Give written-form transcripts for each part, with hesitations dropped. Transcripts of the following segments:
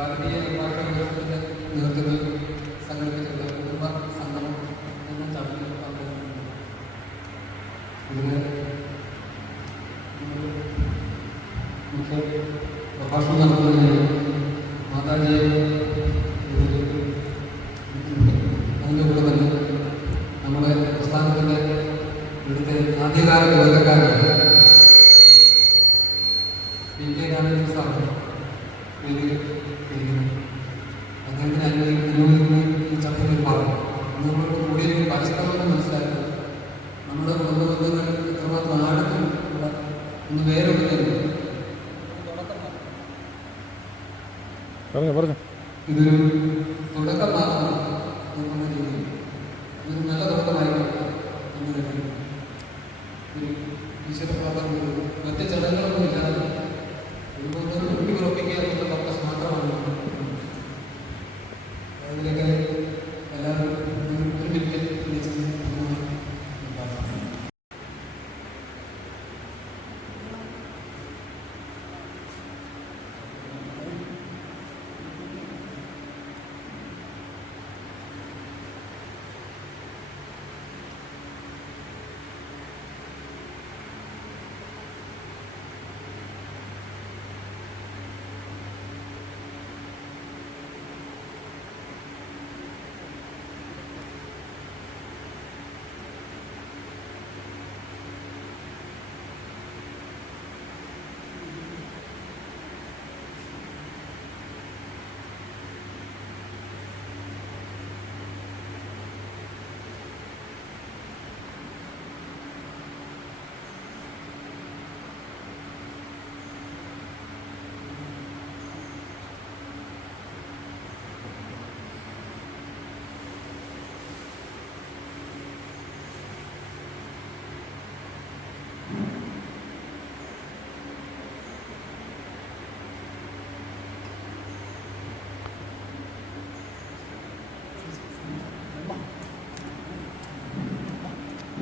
ഭാരതീയ നിർമ്മാണ ദിവസത്തിൻ്റെ നേതൃത്വത്തിൽ സംഘടിപ്പിച്ചിട്ടുള്ള കുടുംബ സംഗമം എന്ന ചടങ്ങിൽ പങ്കെടുക്കുന്നുണ്ട്. ഇതിന് മുഖ്യ പ്രഭാഷണം നടത്തുന്നതിന് മാതാജിയെ അതിൻ്റെ കൂടെ തന്നെ നമ്മുടെ പ്രസ്ഥാനത്തിൻ്റെ ഇവിടുത്തെ ആദ്യകാല തുടക്കക്കാരായ PK രാമചന്ദ്രൻ സാറ് വേദിയിൽ ഇരിക്കുന്നു. അദ്ദേഹത്തിന് അനുവദിക്കുന്ന ഈ ചടങ്ങിൽ പറഞ്ഞു നമ്മളോട് കൂടിയ പരസ്പരം മനസ്സിലാക്കുന്നത് നമ്മുടെ കുടുംബബന്ധങ്ങൾ എത്രമാത്രം ആഴത്തിൽ ഒന്ന് വേറെ ഇതൊരു തുടക്കം മാത്രമാണ്. ഇതൊരു നല്ല തുടക്കമായിരിക്കും എന്ന് കരുതുന്നു. ഒരു ഈശ്വരപ്രാപത്തിൽ മറ്റ് ചടങ്ങുകളൊന്നും ഇല്ലാതെ കുടുംബത്തിൽ ഊട്ടിയുറപ്പിക്കുക എന്നുള്ള പർപ്പസ് മാത്രമാണ്. അതിലേക്ക് എല്ലാവരും ഒരു മിനിറ്റ് വിളിച്ച്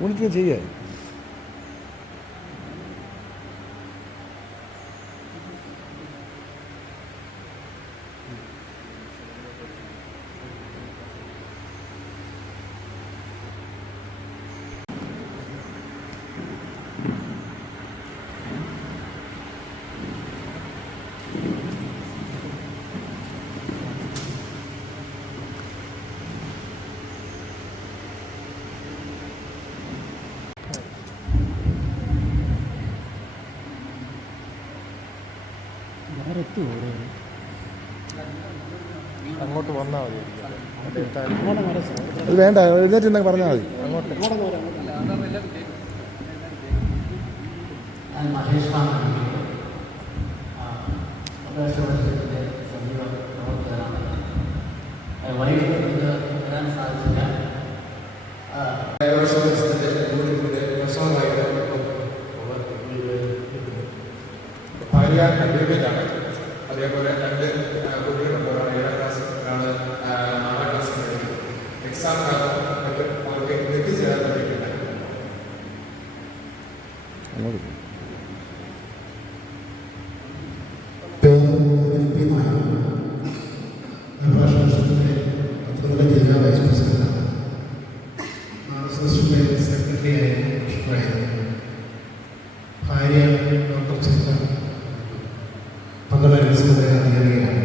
उनके चाहिए അങ്ങോട്ട് വന്നാൽ മതി. അത് വേണ്ട, എഴുന്നേറ്റ് പറഞ്ഞാൽ മതി. അങ്ങോട്ട് മഹേഷ് സജീവ പ്രവർത്തകരാണ്. വൈകിട്ട് വരാൻ സാധിച്ചില്ല. ഭാര്യ അഡ്വക്കേറ്റാണ്. അതേപോലെ 2 കുട്ടികളുണ്ടാണ്. 7ാം ക്ലാസ്സിലാണ്, 4ാം ക്ലാസ്സിൽ പഠിക്കുന്നത്. എക്സാം അവർക്ക് എത്തിച്ചേരാൻ പഠിക്കുന്നത്. ജില്ലാ വൈസ് പ്രസിഡന്റാണ്. RSSന്റെ സെക്രട്ടറി ആയിരുന്നു. ഭാര്യ ഡോക്ടർ ചിത്ര അധികാരികളാണ്.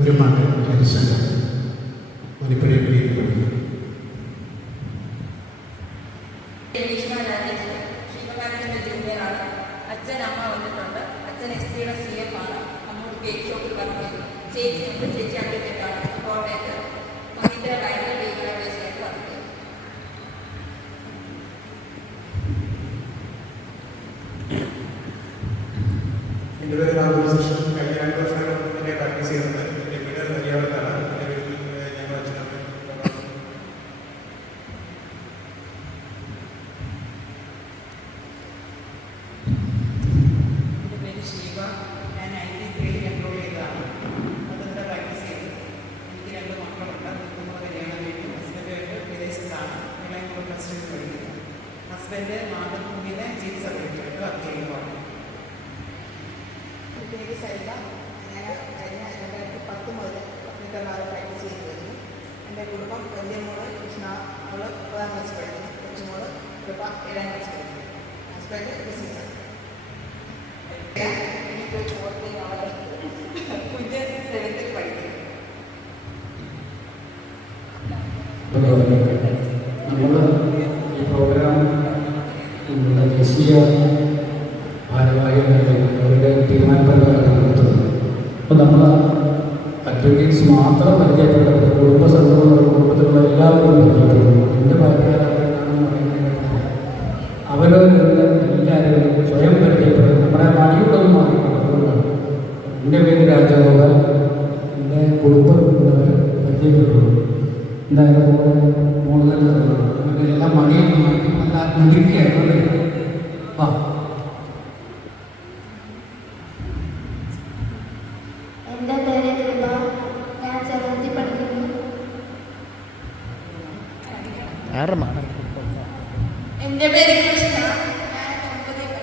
ഒരു മകൻ ഹരിശങ്കർ മണിപ്പടി പഠിക്കുന്നു. അച്ഛൻ അമ്മ വന്നിട്ടുണ്ട്. അച്ഛൻ SPയുടെ CF ആണ്. അമ്മൂട് കേക്ക് ഷോപ്പിൽ പറഞ്ഞു. ചേച്ചിയുണ്ട്. ചേച്ചി അഡ്വക്കേറ്റാണ്. കോട്ടയത്ത് മഹിന്ദ്രകാരുടെ ലീഗലായിട്ട് പറഞ്ഞു. എൻ്റെ പേര് നാഗോശേഷൻ. കഴിഞ്ഞ 2 വർഷങ്ങൾ എന്നെ പ്രാക്ടീസ് ചെയ്യുന്നത്. എൻ്റെ വീട് നെയ്യാവത്താണ്. എൻ്റെ വീട്ടിൽ ഞങ്ങൾ അച്ഛനും ശിവ. ഞാൻ IT ഗ്രേഡ് കൺട്രോൾ ചെയ്തതാണ്. അതിൻ്റെ പ്രാക്ടീസ് ചെയ്തു. എനിക്ക് 2 മക്കളുണ്ട്. നമ്മുടെ കല്യാണം കഴിഞ്ഞു. ഹസ്ബൻഡായിട്ട് വിദേശത്താണ്. ഇളയങ്ങൾ പ്ലസ് 2 പഠിക്കുന്നത്. ഹസ്ബൻഡ് മാതൃഭൂമിയിലെ ചീഫ് സെക്രട്ടറിയായിട്ട് വർക്ക് ചെയ്യുന്നതാണ്. പേര് സൈല. ഞാൻ കഴിഞ്ഞ 2010 നാൾ പ്രാക്ടീസ് ചെയ്ത് വരുന്നു. എൻ്റെ കുടുംബം വലിയ മോള് കൃഷ്ണ, അവള് 10ാം ക്ലാസ് പഠിക്കുന്നു. കൊച്ചുമോള് കൃപ 7ാം ക്ലാസ് പഠിക്കുന്നു. Husband business. കുഞ്ഞ് 7th പഠിക്കുന്നു. നമ്മൾ ഈ പ്രോഗ്രാം നമ്മുടെ ദേശീയ ഭാരവാഹികളുടെ അവരുടെ തീരുമാനപ്രകാരമാണ് നടത്തുന്നത്. അപ്പോൾ നമ്മൾ അഡ്വക്കേറ്റ്സ് മാത്രം പരിചയപ്പെട്ടത് കുടുംബ സംഘടനകളുടെ കുടുംബത്തിലുള്ള എല്ലാവരും പരിചയപ്പെടുന്നു. എൻ്റെ ഭാര്യമാരാണെന്ന് പറയുന്നത് അവരെല്ലാവരും സ്വയം പരിചയപ്പെടുന്നത് നമ്മുടെ മടിയോടൊന്നും മാറിക്കൊണ്ടുകൊണ്ടാണ്. എൻ്റെ പേര് രാജഗോപാൽ, എൻ്റെ കുടുംബത്തിലുള്ളവർ പരിചയപ്പെടുന്നു. എന്തായാലും മോളെല്ലാം എല്ലാം മടിയിൽ മാറ്റി നല്ല മിടുക്കിയായിട്ടല്ലേ. ആ എൻ്റെ പേര് കൃപ, ഞാൻ 7th പഠിക്കുന്നു. എൻ്റെ പേര് കൃഷ്ണ, ഞാൻ 9th പഠിക്കുന്നു.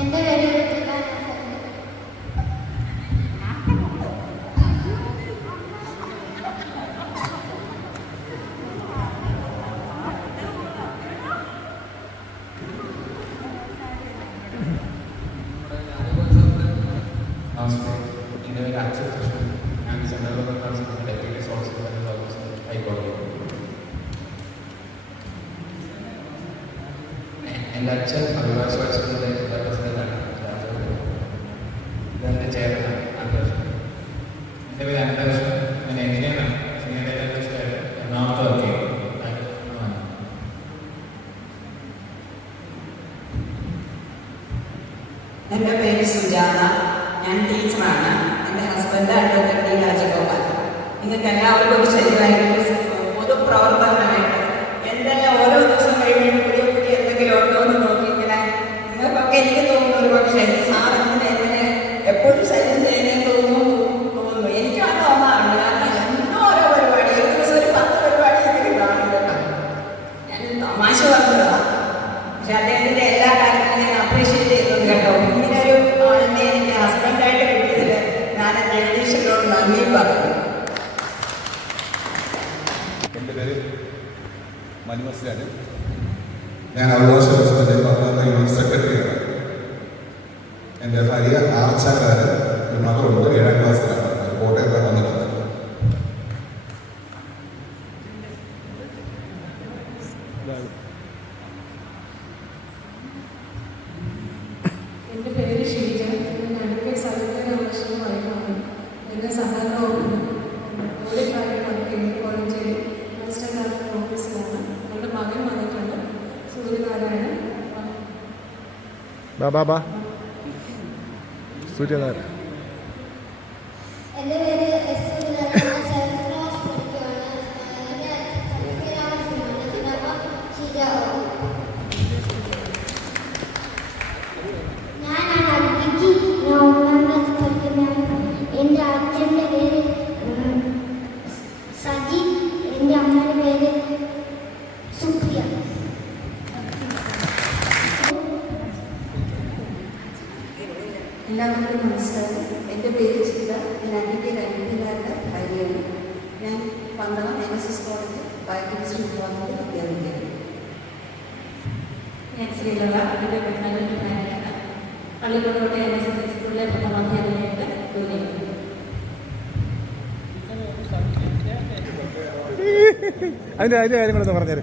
എൻ്റെ പേര് ഋതിക, നമസ്തേ, എൻ്റെ പേര് അച്ഛൻ കൃഷ്ണൻ. ഞാൻ central government deputy solicitor general ഹൈക്കോടതി. എൻ്റെ അച്ഛൻ അഭിഭാഷ പരിഷത്തിൻ്റെ പ്രസിഡന്റാണ്. ഇതെൻ്റെ ചേട്ടനാണ് അന്തരീക്ഷം. എൻ്റെ പേര് അനന്തകൃഷ്ണൻ. ഞാൻ എഞ്ചിനീയറാണ്. സീനിയർ ഡേറ്റാ അനലിസ്റ്റായിട്ട് എറണാകുളത്ത് വർക്ക് ചെയ്യും. എൻ്റെ പേര് സുജാത, ഞാൻ ടീച്ചറാണ്. എൻ്റെ ഹസ്ബൻഡ് അഡ്വക്കേറ്റ് ടി രാജഗോപാൽ. നിങ്ങൾക്ക് എല്ലാവർക്കും ഒരു ശരിയായിട്ട് പൊതുപ്രവർത്തകനായിട്ട് എന്തെല്ലാം ഓരോ ദിവസം കഴിയുമ്പോൾ പുതിയ പുതിയ എന്തെങ്കിലും ഉണ്ടോ എന്ന് നോക്കി ഇങ്ങനെ നിങ്ങൾക്കൊക്കെ എനിക്ക് തോന്നുന്നു ഒരു പക്ഷേ സാർ എങ്ങനെ എപ്പോഴും ശല്യം ചെയ്യുന്നതെന്ന് തോന്നുന്നു. എനിക്കും അത് തോന്നാറുണ്ട്. കാരണം എന്നും ഓരോ പരിപാടി, ഒരു ദിവസം ഒരു 10 പരിപാടി എങ്കിലും കാണുന്നുണ്ട്. ഞാനൊരു തമാശ പറഞ്ഞതാണ്. പക്ഷെ അദ്ദേഹത്തിൻ്റെ എല്ലാ കാര്യങ്ങളും ഞാൻ അപ്രീഷിയേറ്റ് ചെയ്യുന്നത് കേട്ടോ. ഇങ്ങനെ ഒരു ആളിനെ എനിക്ക് ഹസ്ബൻഡായിട്ട് കിട്ടിയതിൽ ഞാൻ ജഗദീശ്വരനോട് നന്ദിയും പറഞ്ഞു. എൻ്റെ പേര് മനുമസ്ലാൻ. ഞാൻ അഭിഭാഷ പരിഷത്തിൻ്റെ 10ാമത്തെ യൂണിറ്റ് സെക്രട്ടറിയാണ്. എൻ്റെ ഭാര്യ ആർച്ചാകാരൻ, ഒരു മകളുണ്ട്, 7ാം ക്ലാസ്സിലാണ്. കോട്ടയത്ത് വന്നിട്ടുണ്ട്. എൻ്റെ പേര് ഷീജ, ഞാൻ അഡ്വക്കേറ്റ് സർവീസ് ആവശ്യമായിരുന്നു. എൻ്റെ സഹകരണ ഓഡിറ്റായിട്ട് വർക്ക് ചെയ്യുന്നത് കോളേജിൽ മാസ്റ്റർ കാർഡ് ഓഫീസിലാണ്. എൻ്റെ മകൻ വന്നിട്ടുണ്ട്, സൂര്യനാരായണൻ. സൂര്യനാരായണൻ. എൻ്റെ പേര് എസ്. സുനിൽ, ഞാൻ 7th ക്ലാസ് പഠിക്കുകയാണ്. എൻ്റെ ഞാനാണ് അദ്വിക്ക്, ഞാൻ 1ാം ക്ലാസ് പഠിക്കുന്നതാണ്. എൻ്റെ അച്ഛൻ്റെ പേര് സജി, എൻ്റെ അമ്മയുടെ പേര് സുപ്രിയ. എല്ലാവർക്കും നമസ്കാരം. എൻ്റെ പേര് ചിത്ര, ഞാൻ അഡ്വക്കേറ്റ് അനിതയുടെ ഭാര്യയാണ്. ഞാൻ പന്തളം NSS കോളേജ് ബയോകെമിസ്ട്രി വിഭാഗത്തിൽ വിദ്യാർത്ഥിയാണ്. ഞാൻ ശ്രീലത, എൻ്റെ പെണ്ണുങ്ങളുടെ ഭാര്യയാണ്. പള്ളിക്കോട്ടെ NSS സ്കൂളിലെ പ്രഥമാധ്യാപകനായിട്ട് ജോലി ചെയ്യുന്നു. അതിൻ്റെ കാര്യം കൂടെ പറഞ്ഞേര്.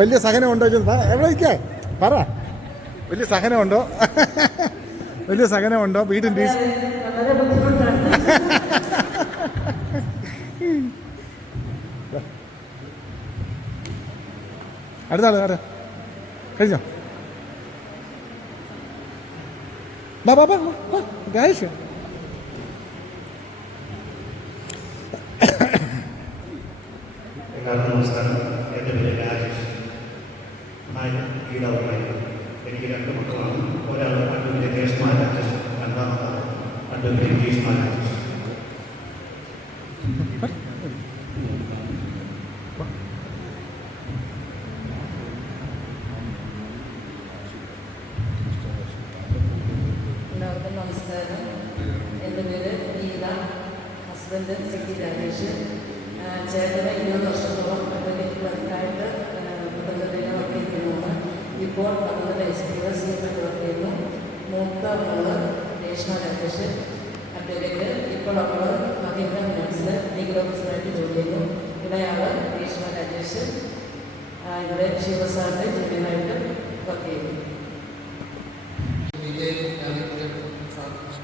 വലിയ സഹനമുണ്ടോ? എവിടെ ഇരിക്കേ പറ. വലിയ സഹനമുണ്ടോ? വലിയ സഹനമുണ്ടോ? വീട്ടിൽ വളരെ ബുദ്ധിമുട്ടാണ്. അടുത്താണ് ആരാ കഴിഞ്ഞോ? ഗായസ് എല്ലാവർക്കും നമസ്കാരം. എൻ്റെ പേര് രാജേഷ്. ഗീതാവുമായി എനിക്ക് 2 മക്കളാണ്. ഒരാൾ അഡ്വക്കേറ്റ് രേഷ്മ രാജേഷ്, രണ്ടാമതാണ് അഡ്വക്കേറ്റ് ഭീഷ്മ രാജേഷ്. എല്ലാവർക്കും നമസ്കാരം. എൻ്റെ പേര് ഗീത, ഹസ്ബൻഡ് സിറ്റി രാജേഷ്. ചേട്ടന് 20 വർഷത്തോളം അഡ്വക്കേറ്റ് ക്ലർക്കായിട്ട് പത്തനംതിട്ടയിൽ വർക്ക് ചെയ്യുന്നതാണ്. ഇപ്പോൾ പത്തനംതിട്ട എക്സ്പീരിയൻസ് വർക്ക് ചെയ്യുന്നു. മൂത്ത മോള് രേഷ്മ രാജേഷ് അഡ്വക്കേറ്റ്. ഇപ്പോൾ അവൾ മഹീന്ദ്ര ഫിനാൻസിൽ ലീഗൽ ഓഫീസറായിട്ട് ജോലി ചെയ്യുന്നു. ഇടയാൾ രേഷ്മ രാജേഷ് ഇവിടെ ശിവസാറിൻ്റെ ജൂനിയറായിട്ട് വർക്ക് ചെയ്യുന്നു.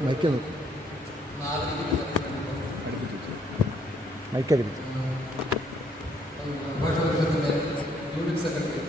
മൈക്കടിച്ചു യൂണിറ്റ് സെക്രട്ടറി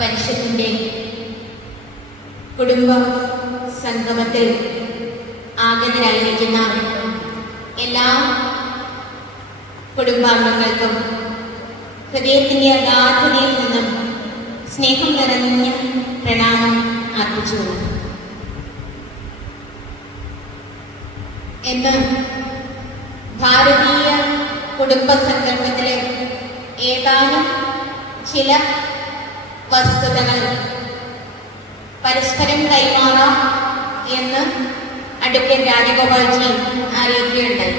പരിഷത്തിന്റെ കുടുംബ സംഗമത്തിൽ ആഗതരായിരിക്കുന്ന എല്ലാ കുടുംബാംഗങ്ങൾക്കും ഹൃദയത്തിന്റെ അഗാധതയിൽ നിന്നും സ്നേഹം നിറഞ്ഞ പ്രണാമം അർപ്പിച്ചുകൊള്ളുന്നു. എന്ന് ഭാരതീയ കുടുംബ സങ്കല്പത്തിലെ ഏതാനും ചില വസ്തുതകൾ പരസ്പരം കൈമാറാം എന്ന് അഡ്വക്കേറ്റ് രാജഗോപാൽജി അറിയിക്കുകയുണ്ടായി.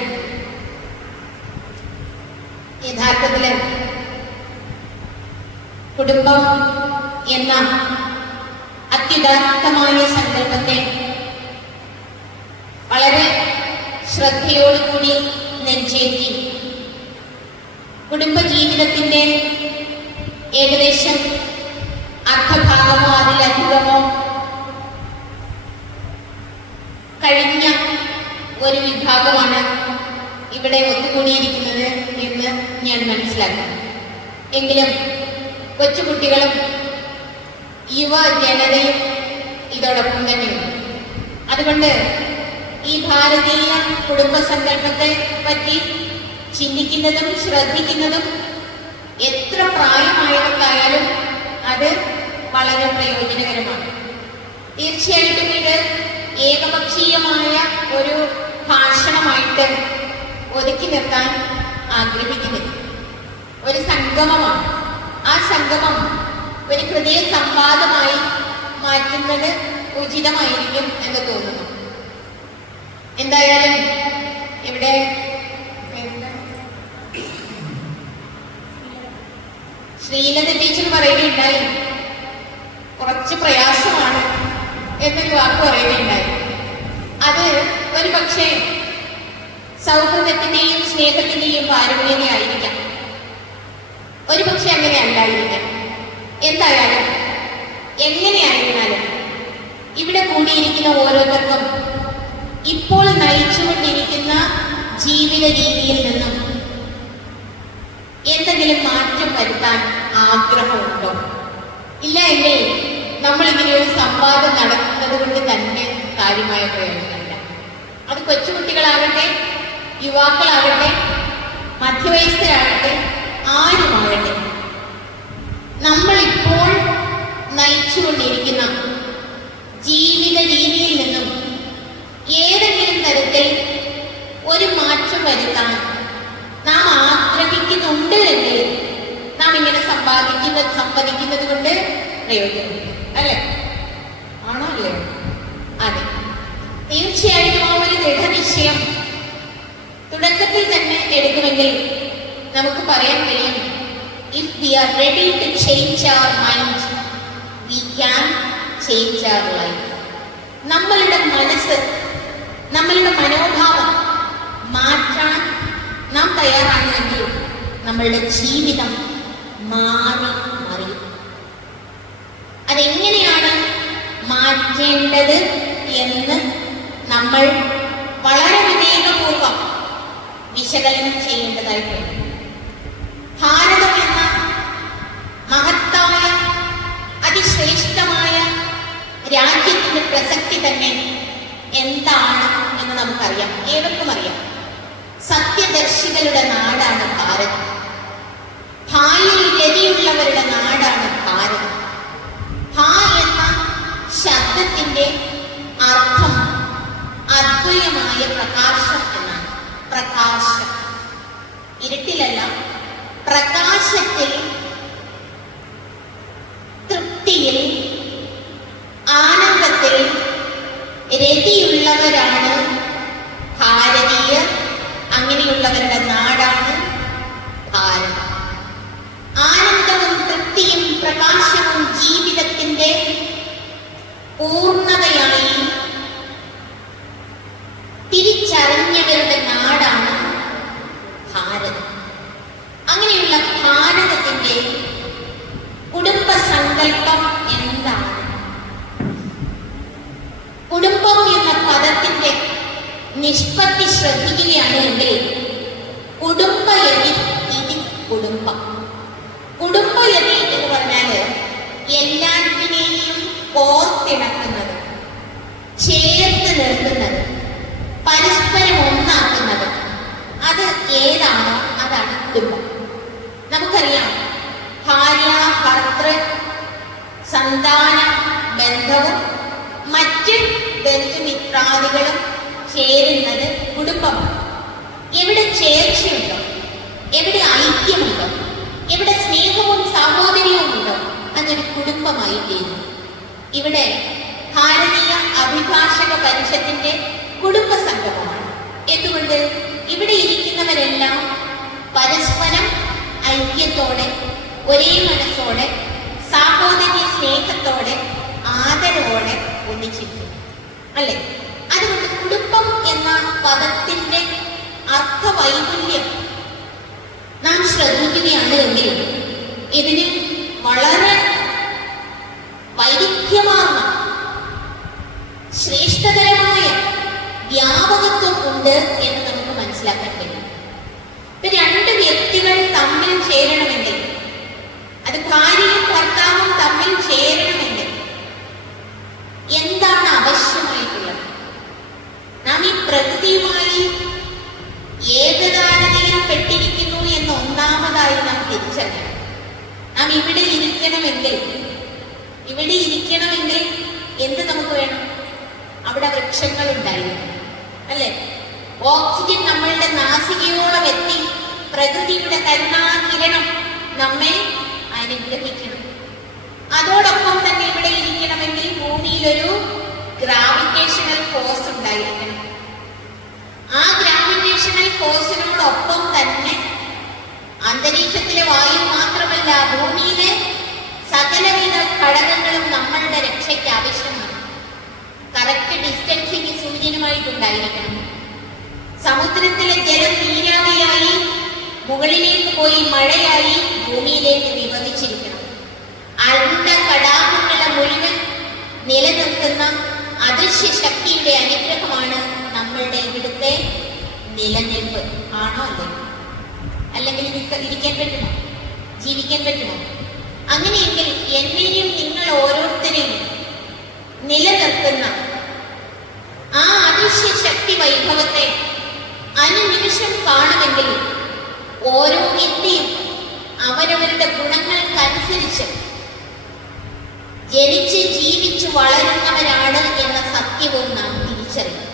യഥാർത്ഥത്തിൽ കുടുംബം എന്ന അത്യുദാത്തമായ സങ്കല്പത്തെ വളരെ ശ്രദ്ധയോടുകൂടി നെഞ്ചേറ്റി കുടുംബജീവിതത്തിൻ്റെ ഏകദേശം അർദ്ധഭാഗമോ അതിലധികമോ കഴിഞ്ഞ ഒരു വിഭാഗമാണ് ഇവിടെ ഒത്തുകൂടിയിരിക്കുന്നത് എന്ന് ഞാൻ മനസ്സിലാക്കുന്നു. എങ്കിലും കൊച്ചുകുട്ടികളും യുവജനതയും ഇതോടൊപ്പം തന്നെയുണ്ട്. അതുകൊണ്ട് ഈ ഭാരതീയ കുടുംബ സങ്കല്പത്തെ പറ്റി ചിന്തിക്കുന്നതും ശ്രദ്ധിക്കുന്നതും എത്ര പ്രായമായവർക്കായാലും അത് വളരെ പ്രയോജനകരമാണ്. തീർച്ചയായിട്ടും ഇത് ഏകപക്ഷീയമായ ഒരു ഭാഷണമായിട്ട് ഒതുക്കി നിർത്താൻ ആഗ്രഹിക്കുന്നില്ല. ഒരു സംഗമമാണ്. ആ സംഗമം ഒരു ഹൃദയ സംവാദമായി മാറ്റുന്നത് ഉചിതമായിരിക്കും എന്ന് തോന്നുന്നു. എന്തായാലും ഇവിടെ ശ്രീലത ടീച്ചർ പറയുകയുണ്ടായി, കുറച്ച് പ്രയാസമാണ് എന്നൊരു വാക്ക് പറയുകയുണ്ടായി. അത് ഒരു പക്ഷേ സൗഹൃദത്തിന്റെയും സ്നേഹത്തിന്റെയും പാരമ്പര്യമായിരിക്കാം, ഒരു പക്ഷെ അങ്ങനെ അല്ലായിരിക്കാം. എന്തായാലും എങ്ങനെയായിരുന്നാലും ഇവിടെ കൂടിയിരിക്കുന്ന ഓരോരുത്തർക്കും ഇപ്പോൾ നയിച്ചുകൊണ്ടിരിക്കുന്ന ജീവിത രീതിയിൽ നിന്നും എന്തെങ്കിലും മാറ്റം വരുത്താൻ ആഗ്രഹമുണ്ടോ? ഇല്ല എങ്കിൽ നമ്മളിങ്ങനെ ഒരു സംവാദം നടക്കുന്നത് കൊണ്ട് തന്നെ കാര്യമായ പ്രയോജനമില്ല. അത് കൊച്ചുകുട്ടികളാകട്ടെ, യുവാക്കളാകട്ടെ, മധ്യവയസ്കരാകട്ടെ, ആരുമാകട്ടെ, നമ്മളിപ്പോൾ നയിച്ചുകൊണ്ടിരിക്കുന്ന ജീവിത രീതിയിൽ നിന്നും ഏതെങ്കിലും തരത്തിൽ ഒരു മാറ്റം വരുത്താൻ നാം ആഗ്രഹിക്കുന്നുണ്ട് എങ്കിൽ നാം ഇങ്ങനെ സംവദിക്കുന്നത് കൊണ്ട് പ്രയോജനമില്ല. അല്ലേ? ആണോ അല്ലേ? അതെ, തീർച്ചയായിട്ടും ആ ഒരു ദൃഢനിശ്ചയം തുടക്കത്തിൽ തന്നെ എടുക്കുമെങ്കിൽ നമുക്ക് പറയാൻ കഴിയും, if we are ready to change our mind, we can change our life. നമ്മളുടെ മനസ്സ്, നമ്മളുടെ മനോഭാവം മാറ്റാൻ നാം തയ്യാറാണെങ്കിൽ നമ്മളുടെ ജീവിതം മറിയും. അതെങ്ങനെയാണ് മാറ്റേണ്ടത് എന്ന് നമ്മൾ വളരെ വിവേകപൂർവം വിശകലനം ചെയ്യേണ്ടതായിട്ടുണ്ട്. ഭാരതം എന്ന മഹത്തായ അതിശ്രേഷ്ഠമായ രാജ്യത്തിന്റെ പ്രസക്തി തന്നെ എന്താണ് എന്ന് നമുക്കറിയാം, ഏവർക്കും അറിയാം. സത്യദർശികളുടെ നാടാണ് ഭാരതം. ഭായിൽ ഗതിയുള്ളവരുടെ നാടാണ് ഭാരതം. ഭാ എന്ന ശബ്ദത്തിന്റെ അർത്ഥം അദ്വയമായ പ്രകാശം എന്നാണ്. പ്രകാശം, ഇരുട്ടിലല്ല, പ്രകാശത്തിൽ, തൃപ്തിയിൽ, ആനന്ദത്തിൽ രതിയുള്ളവരാണ് ഭാരതീയർ. അങ്ങനെയുള്ളവരുടെ നാടാണ് ഭാരതം. ആനന്ദവും തൃപ്തിയും പ്രകാശവും ജീവിതത്തിന്റെ പൂർണ്ണതയായി തിരിച്ചറിഞ്ഞവരുടെ നാടാണ് ഭാരതം. അങ്ങനെയുള്ള ഭാരതത്തിന്റെ കുടുംബസങ്കല്പം എന്താണ്? കുടുംബം എന്ന പദത്തിന്റെ നിഷ്പത്തി ശ്രദ്ധിക്കുകയാണ് എങ്കിൽ കുടുംബയതി ഇതി കുടുംബം. കുടുംബയതി എന്ന് പറഞ്ഞാല് എല്ലാത്തിനെയും കോർത്തിണക്കുന്നത്, ചേർത്ത് നിർത്തുന്നത്, പരസ്പരം ഒന്നാക്കുന്നത്. അത് ഏതാണോ അതാണ് കുടുംബം. നമുക്കറിയാം, ഭാര്യ ഭർത്തൃ സന്താന ബന്ധവും മറ്റ് ബന്ധുമിത്രാദികളും ചേരുന്നത് കുടുംബമാണ്. എവിടെ ചേർച്ചയുണ്ടോ, എവിടെ ഐക്യമുണ്ടോ, എവിടെ സ്നേഹവും സാഹോദര്യവും ഉണ്ടോ, അതൊരു കുടുംബമായി തീരുന്നു. ഇവിടെ ഭാരതീയ അഭിഭാഷക പരിഷത്തിന്റെ കുടുംബ സംഗമമാണ്. എന്തുകൊണ്ട്? ഇവിടെ ഇരിക്കുന്നവരെല്ലാം പരസ്പരം ഐക്യത്തോടെ, ഒരേ മനസ്സോടെ, സാഹോദര്യ സ്നേഹത്തോടെ, ആദരവോടെ ഒന്നിച്ചിരിക്കും. അല്ലേ? അതുകൊണ്ട് കുടുംബം എന്ന പദത്തിന്റെ അർത്ഥവൈപുല്യം നാം ശ്രദ്ധിക്കുകയാണ് എങ്കിൽ ഇതിന് വളരെ വൈവിധ്യമാർന്ന ശ്രേഷ്ഠതരമായ വ്യാപകത്വം ഉണ്ട് എന്ന് നമുക്ക് മനസ്സിലാക്കാൻ കഴിയും. ഇപ്പൊ രണ്ട് വ്യക്തികൾ തമ്മിൽ ചേരണമെങ്കിൽ, അത് ഭാര്യയും ഭർത്താവും തമ്മിൽ ചേരണമെങ്കിൽ എന്താണ് ആവശ്യമായിട്ടുള്ളത്? നാം ഈ പ്രകൃതിയുമായി ഏകതാനതയിൽ പെട്ടിരിക്കുന്നു എന്ന് ഒന്നാമതായി നാം തിരിച്ചറിയണം. നാം ഇവിടെ ഇരിക്കണമെങ്കിൽ എന്ത് നമുക്ക് വേണം? അവിടെ വൃക്ഷങ്ങൾ ഉണ്ടായിരിക്കും. അല്ലെ? ഓക്സിജൻ നമ്മളുടെ നാസികയോളം എത്തി പ്രകൃതിയുടെ കരുണാകിരണം നമ്മെ അനുഗ്രഹിക്കണം. അതോടൊപ്പം തന്നെ ഇവിടെ ഇരിക്കണമെങ്കിൽ ഭൂമിയിലൊരു ഗ്രാവിറ്റേഷണൽ ഫോഴ്സ് ഉണ്ടായിരിക്കണം. ആ ഗ്രാവിറ്റേഷണൽ ഫോഴ്സിനോടൊപ്പം തന്നെ അന്തരീക്ഷത്തിലെ വായു മാത്രമല്ല, ഭൂമിയിലെ സകലവിധ ഘടകങ്ങളും നമ്മൾ ഉണ്ടായിരിക്കണം. സമുദ്രത്തിലെ ജലം നീരാവിയായി മുകളിലേക്ക് പോയി മഴയായി ഭൂമിയിലേക്ക് നിപതിച്ചിരിക്കണം. കടാഹങ്ങളെ മുഴുവൻ നിലനിർത്തുന്ന അദൃശ്യ ശക്തിയുടെ അനുഗ്രഹമാണ് നമ്മളുടെ ഇവിടുത്തെ നിലനിൽപ്പ്. ആണോ അല്ലേ? അല്ലെങ്കിൽ ഇരിക്കാൻ പറ്റുമോ? ജീവിക്കാൻ പറ്റുമോ? അങ്ങനെയെങ്കിൽ എന്നെയും നിങ്ങൾ ഓരോരുത്തരെയും നിലനിർത്തുന്ന ആ അദൃശ്യ ശക്തി വൈഭവത്തെ അനുനിമിഷം കാണുമെങ്കിൽ ഓരോ വ്യക്തിയും അവരവരുടെ ഗുണങ്ങൾക്കനുസരിച്ച് ജനിച്ച് ജീവിച്ച് വളരുന്നവരാണ് എന്ന സത്യവും നാം തിരിച്ചറിയും.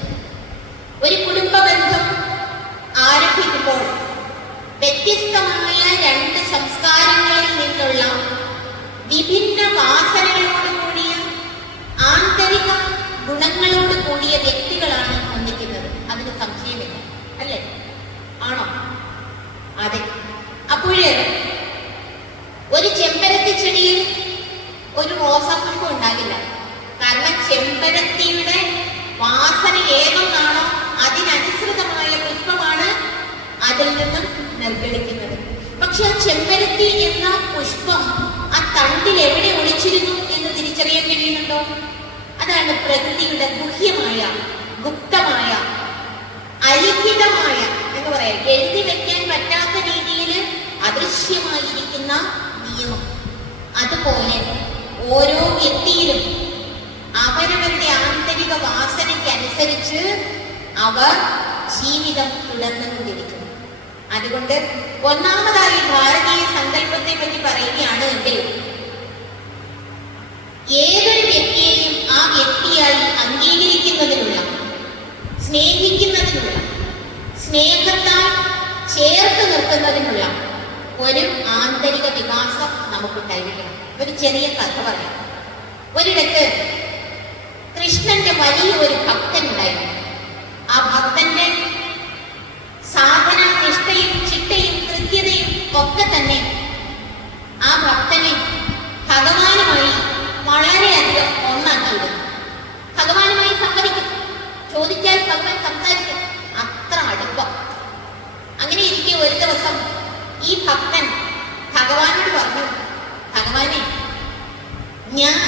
ഒരു കുടുംബ ബന്ധം ആരംഭിക്കുമ്പോൾ വ്യത്യസ്തമായ രണ്ട് സംസ്കാരങ്ങളിൽ നിന്നുള്ള വിഭിന്ന വാസനകളോട് കൂടിയ ആന്തരിക ഗുണങ്ങളോട് കൂടിയ വ്യക്തികളാണ് ഒന്നിക്കുന്നത്. അതിന് സംശയമില്ല, അല്ലേ? ആണോ? അതെ. അപ്പോഴേ ഒരു ചെമ്പരത്തി ചെടിയിൽ ഒരു റോസാപ്പുഷ്പം ഉണ്ടാകില്ല. കാരണം ചെമ്പരത്തിയുടെ വാസന ഏതൊന്നാണോ അതിനനുസൃതമായ പുഷ്പമാണ് അതിൽ നിന്നും നിർഗളിക്കുന്നത്. പക്ഷെ ആ ചെമ്പരത്തി എന്ന പുഷ്പം ആ തണ്ടിൽ എവിടെ ഒളിച്ചിരുന്നു എന്ന് തിരിച്ചറിയാൻ കഴിയുന്നുണ്ടോ? അതാണ് പ്രകൃതിയുടെ ഗുഹ്യമായ, ഗുപ്തമായ, അലിഖിതമായ എന്ന് പറയാം, എഴുതി വെക്കാൻ പറ്റാത്ത രീതിയിൽ അദൃശ്യമായിരിക്കുന്ന നിയമം. അതുപോലെ ഓരോ വ്യക്തിയിലും അവരവരുടെ ആന്തരിക വാസനയ്ക്കനുസരിച്ച് അവർ ജീവിതം തുടർന്നുകൊണ്ടിരിക്കുന്നു. അതുകൊണ്ട് ഒന്നാമതായി ഭാരതീയ സങ്കല്പത്തെ പറ്റി പറയുകയാണ് എങ്കിൽ ഏതൊരു വ്യക്തിയെയും ആ വ്യക്തിയായി അംഗീകരിക്കുന്നതിനുള്ള, സ്നേഹിക്കുന്നതിനുള്ള, സ്നേഹത്താൽ ചേർത്ത് നിർത്തുന്നതിനുള്ള ഒരു ആന്തരിക വികാസം നമുക്കുണ്ടായിരിക്കണം. ഒരു ചെറിയ കഥ പറയാം. ഒരിടത്ത് കൃഷ്ണന്റെ വലിയ ഒരു ഭക്തനുണ്ടായിരുന്നു. ആ ഭക്തന്റെ സാധന നിഷ്ഠയും ചിട്ടയും കൃത്യതയും ഒക്കെ തന്നെ ആ ഭക്തനെ ഭഗവാനുമായി വളരെയധികം ഒന്നാക്കിയിടും. ഭഗവാനുമായി സംവദിക്കും, ചോദിച്ചാൽ ഭഗവാൻ സംസാരിക്കും, അത്ര അടുപ്പം. അങ്ങനെ ഇരിക്കെ ഒരു ദിവസം ഈ ഭക്തൻ ഭഗവാനോട് പറഞ്ഞു, ഭഗവാനെ, ഞാൻ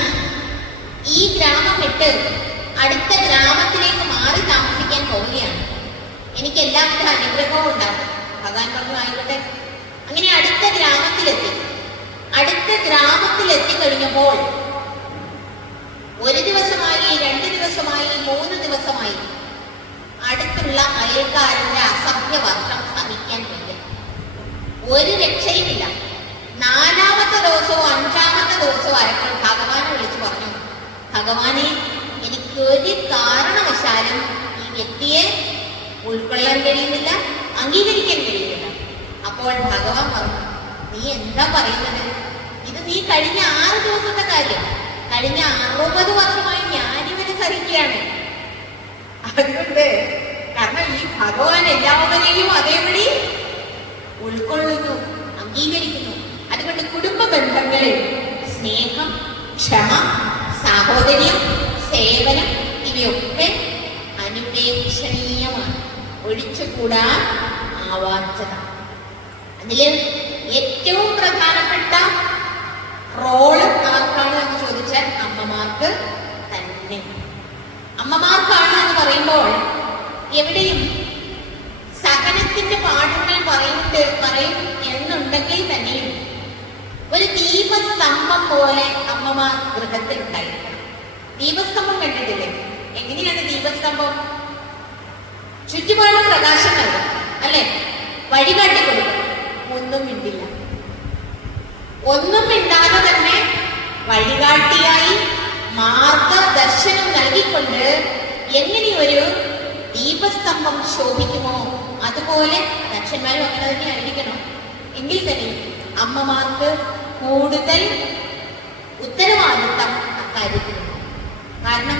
ഈ ഗ്രാമം വിട്ട് അടുത്ത ഗ്രാമത്തിലേക്ക് മാറി താമസിക്കാൻ പോവുകയാണ്. എനിക്ക് എല്ലാവിധ അനുഗ്രഹവും ഉണ്ടാകും. ഭഗവാൻ പറഞ്ഞു, ആയിക്കോട്ടെ. അങ്ങനെ അടുത്ത ഗ്രാമത്തിലെത്തി. അടുത്ത ഗ്രാമത്തിലെത്തി കഴിഞ്ഞപ്പോൾ ഒരു ദിവസമായി, 2 ദിവസമായി, 3 ദിവസമായി അടുത്തുള്ള അയൽക്കാരന്റെ അസഭ്യവർഷം സഹിക്കാൻ വയ്യ. ഒരു രക്ഷയുമില്ല. 4ാമത്തെ ദിവസവും 5ാമത്തെ ദിവസവും ആയപ്പോൾ ഭഗവാനെ വിളിച്ചു പറഞ്ഞു, ഭഗവാനെ, എനിക്കൊരു കാരണവശാലും ഈ വ്യക്തിയെ ഉൾക്കൊള്ളാൻ കഴിയുന്നില്ല, അംഗീകരിക്കാൻ കഴിയുന്നില്ല. അപ്പോൾ ഭഗവാൻ പറഞ്ഞു, നീ എന്താ പറയുന്നത്? ഇത് നീ കഴിഞ്ഞ 6 ദിവസത്തെ കാര്യം. കഴിഞ്ഞ 60 വർഷമായി ഞാനിവന് സഹിക്കുകയാണ്. അതുകൊണ്ട് കാരണം ഈ ഭഗവാൻ എല്ലാവരെയും അതേപടി ഉൾക്കൊള്ളുന്നു, അംഗീകരിക്കുന്നു. അതുകൊണ്ട് കുടുംബ ബന്ധങ്ങളിൽ സ്നേഹം, ക്ഷമ, സാഹോദര്യം, സേവനം ഇവയൊക്കെ അനുപേക്ഷണീയമാണ്, ഒഴിച്ചുകൂടാൻ ആവാത്തതാണ്. അതിൽ ഏറ്റവും പ്രധാനപ്പെട്ട റോള് ആർക്കാണ് എന്ന് ചോദിച്ചാൽ അമ്മമാർക്ക് തന്നെ. അമ്മമാർക്കാണ് എന്ന് പറയുമ്പോൾ എവിടെയും സഹനത്തിന്റെ പാഠങ്ങൾ പറയും എന്നുണ്ടെങ്കിൽ തന്നെയും ഒരു ദീപസ്തംഭം പോലെ അമ്മമാർ ഗൃഹത്തിൽ ഉണ്ടായിരിക്കണം. ദീപസ്തംഭം കണ്ടിട്ടില്ലേ? എങ്ങനെയാണ് ദീപസ്തംഭം? ചുറ്റുപാട് പ്രകാശം നൽകും, അല്ലെ? വഴികാട്ടി കൊടുക്കും. ഒന്നും മിണ്ടില്ല. ഒന്നും മിണ്ടാതെ തന്നെ വഴികാട്ടിയായി മാർഗദർശനം നൽകിക്കൊണ്ട് എങ്ങനെയൊരു ദീപസ്തംഭം ശോഭിക്കുമോ അതുപോലെ അച്ഛന്മാരും അങ്ങനെ തന്നെ ആയിരിക്കണം. എങ്കിൽ തന്നെ അമ്മമാർക്ക് കൂടുതൽ ഉത്തരവാദിത്തം അക്കാര്യത്തിലുണ്ട്. കാരണം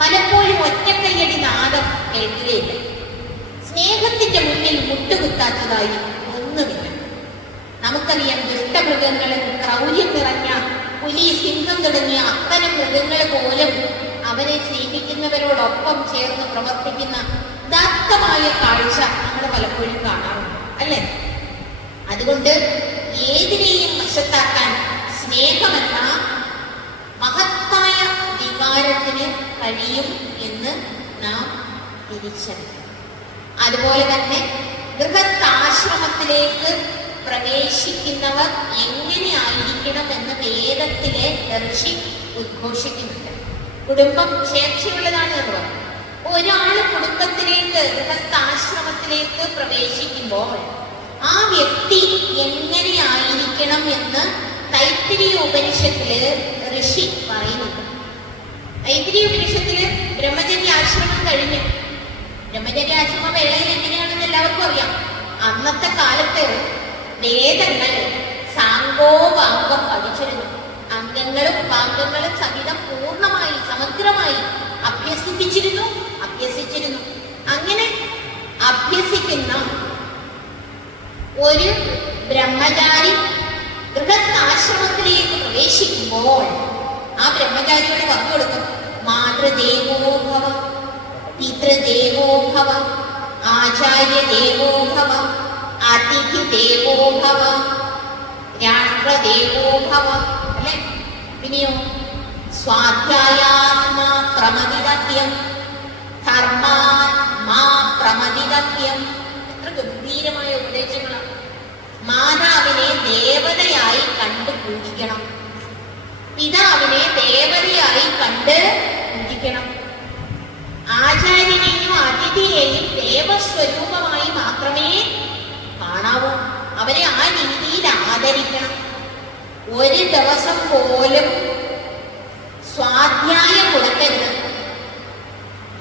പലപ്പോഴും ഒറ്റക്കയ്യടി നാദം കേൾക്കുകയില്ല. സ്നേഹത്തിന്റെ മുന്നിൽ മുട്ടുകുത്താത്തതായി ഒന്നുമില്ല. നമുക്കറിയാം, ദുഷ്ടമൃഗങ്ങളും ക്രൗര്യം നിറഞ്ഞ പുലി, സിംഹം തുടങ്ങിയ അത്തരം മൃഗങ്ങളെ പോലും അവരെ സ്നേഹിക്കുന്നവരോടൊപ്പം ചേർന്ന് പ്രവർത്തിക്കുന്ന ഉദാത്തമായ കാഴ്ച നമ്മൾ പലപ്പോഴും കാണാറുണ്ട്, അല്ലേ? അതുകൊണ്ട് ഏതിനെയും വശത്താക്കാൻ സ്നേഹമെന്ന മഹത്തായ വികാരത്തിന് കഴിയും എന്ന് നാം തിരിച്ചറിയണം. അതുപോലെ തന്നെ ഗൃഹസ്ഥാശ്രമത്തിലേക്ക് പ്രവേശിക്കുന്നവർ എങ്ങനെ ആയിരിക്കണം എന്ന് വേദത്തിലെ ഋഷി ഉദ്ഘോഷിക്കുന്നുണ്ട്. കുടുംബം ശേഷിയുള്ളതാണ് എന്ന് പറഞ്ഞു. ഒരാൾ കുടുംബത്തിലേക്ക് ഗൃഹസ്ഥാശ്രമത്തിലേക്ക് പ്രവേശിക്കുമ്പോൾ ആ വ്യക്തി എങ്ങനെയായിരിക്കണം എന്ന് തൈത്തിരീയ ഉപനിഷത്തില് ഋഷി പറയുന്നുണ്ട്. തൈത്തിരീയ ഉപനിഷത്തില് ബ്രഹ്മചര്യാശ്രമം കഴിഞ്ഞു. ബ്രഹ്മചര്യാശ്രമ വേളയിൽ എങ്ങനെയാണെന്ന് എല്ലാവർക്കും അറിയാം. അന്നത്തെ കാലത്ത് വേദങ്ങൾ സാങ്കോപാംഗം പഠിച്ചിരുന്നു. അംഗങ്ങളും ഭാഗങ്ങളും സഹിതം പൂർണ്ണമായി സമഗ്രമായി അഭ്യസിച്ചിരുന്നു. അങ്ങനെ അഭ്യസിക്കുന്ന ഒരു ബ്രഹ്മചാരി ഗൃഹസ്ഥാശ്രമത്തിലേക്ക് പ്രവേശിക്കുമ്പോൾ ആ ബ്രഹ്മചാരിയോട് പറഞ്ഞു കൊടുക്കും: മാതൃദേവോഭവ, പിതൃദേവോഭവ, ആചാര്യദേവോഭവ, അതിഥി ദേവോഭവ, രാഷ്ട്രദേവോഭവ. അല്ലെ? പിന്നെയോ സ്വാധ്യായാത്മാ പ്രമദിതവ്യം, ധർമാത്മാ പ്രമദിതവ്യം. എത്ര ഗംഭീരമായ ഉപദേശങ്ങളാണ്. മാതാവിനെ ദേവതയായി കണ്ട് പൂജിക്കണം, പിതാവിനെ ദേവതയായി കണ്ട് പൂജിക്കണം, ആചാര്യനെയും അതിഥിയെയും ദേവസ്വരൂപമായി മാത്രമേ കാണാവൂ. അവരെ ആ രീതിയിൽ ആദരിക്കണം. ഒരു ദിവസം പോലും സ്വാധ്യായം മുടക്കരുത്,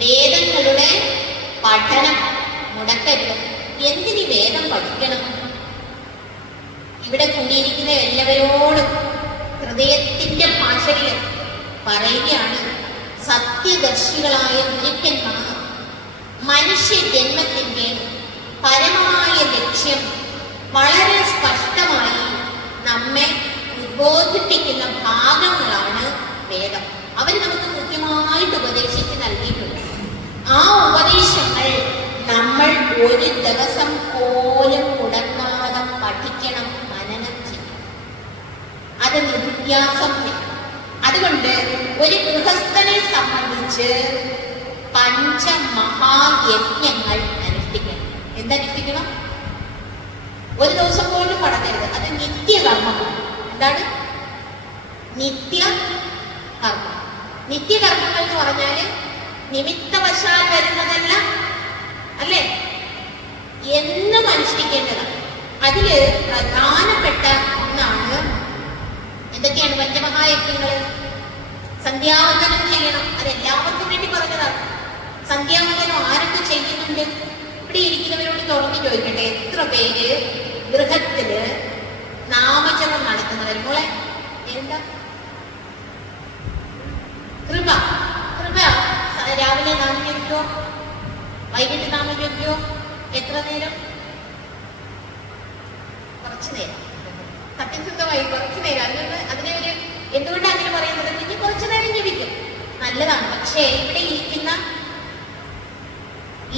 വേദങ്ങളുടെ പഠനം മുടക്കരുത്. എന്തിന് വേദം പഠിക്കണം? ഇവിടെ കൂടിയിരിക്കുന്ന എല്ലാവരോടും ഹൃദയത്തിന്റെ ഭാഷയിൽ പറയുകയാണ്: സത്യദർശികളായ ഗുരുക്കന്മാർ മനുഷ്യ ജന്മത്തിന്റെ പരമമായ ലക്ഷ്യം വളരെ സ്പഷ്ടമായി നമ്മെ ഉദ്ബോധിപ്പിക്കുന്ന ഭാഗങ്ങളാണ് വേദം. അവർ നമുക്ക് കൃത്യമായിട്ട് ഉപദേശിച്ച് നൽകിയിട്ടുണ്ട്. ആ ഉപദേശങ്ങൾ നമ്മൾ ഒരു ദിവസം പോലും മുടങ്ങാതെ പഠിക്കണം, മനനം ചെയ്യണം. അത് നിത്യാസം വേണം. അതുകൊണ്ട് ഒരു ഗൃഹസ്ഥനെ സംബന്ധിച്ച് പഞ്ചമഹായജ്ഞങ്ങൾ അനുഷ്ഠിക്കണം. എന്തനുഷ്ഠിക്കണം? ഒരു ദിവസം പോലും പടക്കരുത്. അത് നിത്യകർമ്മമാണ്. എന്താണ് നിത്യകർമ്മം? നിത്യകർമ്മങ്ങൾ എന്ന് പറഞ്ഞാല് നിമിത്തവശാൽ വരുന്നതല്ല, അല്ലേ? എന്നും അനുഷ്ഠിക്കേണ്ടതാണ്. അതില് പ്രധാനപ്പെട്ട ഒന്നാണ് എന്തൊക്കെയാണ് പഞ്ചമഹായജ്ഞങ്ങൾ? സന്ധ്യാവന്ദനം ചെയ്യണം. അതെല്ലാവർക്കും വേണ്ടി പറഞ്ഞതാണ്. സന്ധ്യാവന്ദനം ആരൊക്കെ ചെയ്യുന്നുണ്ട്? ഇവിടെ ഇരിക്കുന്നവരോട് തുറന്നു ചോദിക്കട്ടെ, എത്ര പേര് ഗൃഹത്തില് നാമജപം നടത്തുന്നവർ? മോളെ എന്താ കൃപ? രാവിലെ നാമം ജപിക്കോ? വൈകിട്ട് നാമം ജപിക്കോ? എത്ര നേരം? കുറച്ചു നേരം. സത്യസന്ധമായി കുറച്ചു നേരം. അതിനെ ഒരു എന്തുകൊണ്ടാണ് അങ്ങനെ പറയുന്നത്? ഇനി കുറച്ചു നേരം ജപിക്കും, നല്ലതാണ്. പക്ഷേ ഇവിടെ ഇരിക്കുന്ന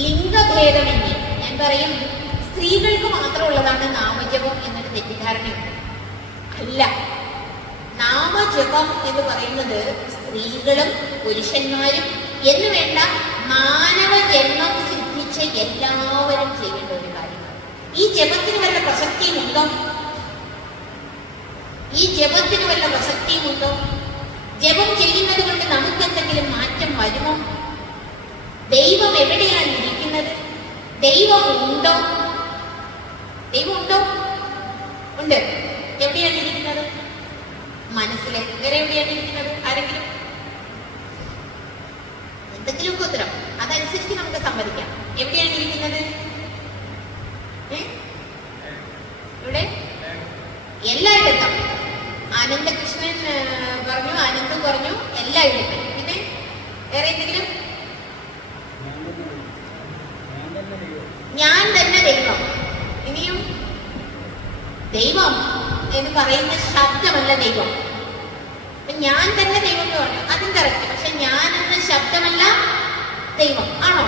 ലിംഗഭേദമന്യേ ഞാൻ പറയും, സ്ത്രീകൾക്ക് മാത്രമുള്ളതാണ് നാമജപം എന്നൊരു തെറ്റിദ്ധാരണയുണ്ട്. അല്ല, നാമജപം എന്ന് പറയുന്നത് സ്ത്രീകളും പുരുഷന്മാരും എന്ന് വേണ്ട മാനവ ജന്മം സിദ്ധിച്ച എല്ലാവരും ചെയ്യേണ്ട ഒരു കാര്യമാണ്. ഈ ജപത്തിന് വല്ല പ്രസക്തിയുമുണ്ടോ? ജപം ചെയ്യുന്നത് കൊണ്ട് നമുക്ക് എന്തെങ്കിലും മാറ്റം വരുമോ? ദൈവം എവിടെയാണ് ഇരിക്കുന്നത്? ദൈവം ഉണ്ടോ? ഉണ്ട്. എവിടെയാണ് ഇരിക്കുന്നത്? മനസ്സിലെ. വേറെ എവിടെയാണ് ഇരിക്കുന്നത്? ആരെങ്കിലും എന്തെങ്കിലുമൊക്കെ ഉത്തരം, അതനുസരിച്ച് നമുക്ക് സമ്മതിക്കാം. എവിടെയാണ് ഇരിക്കുന്നത്? ഇവിടെ എല്ലായിടത്തും. ആനന്ദകൃഷ്ണൻ പറഞ്ഞു, ആനന്ദ് പറഞ്ഞു, എല്ലായിടത്തും. പിന്നെ വേറെ എന്തെങ്കിലും? ഞാൻ തന്നെ ദൈവം. ഇനിയും ദൈവം എന്ന് പറയുന്ന ശബ്ദമല്ല ദൈവം. ഞാൻ തന്നെ ദൈവം എന്ന് പറഞ്ഞു, അതും കറക്റ്റ്. പക്ഷെ ഞാൻ എന്ന ശബ്ദമല്ല ദൈവം ആണോ?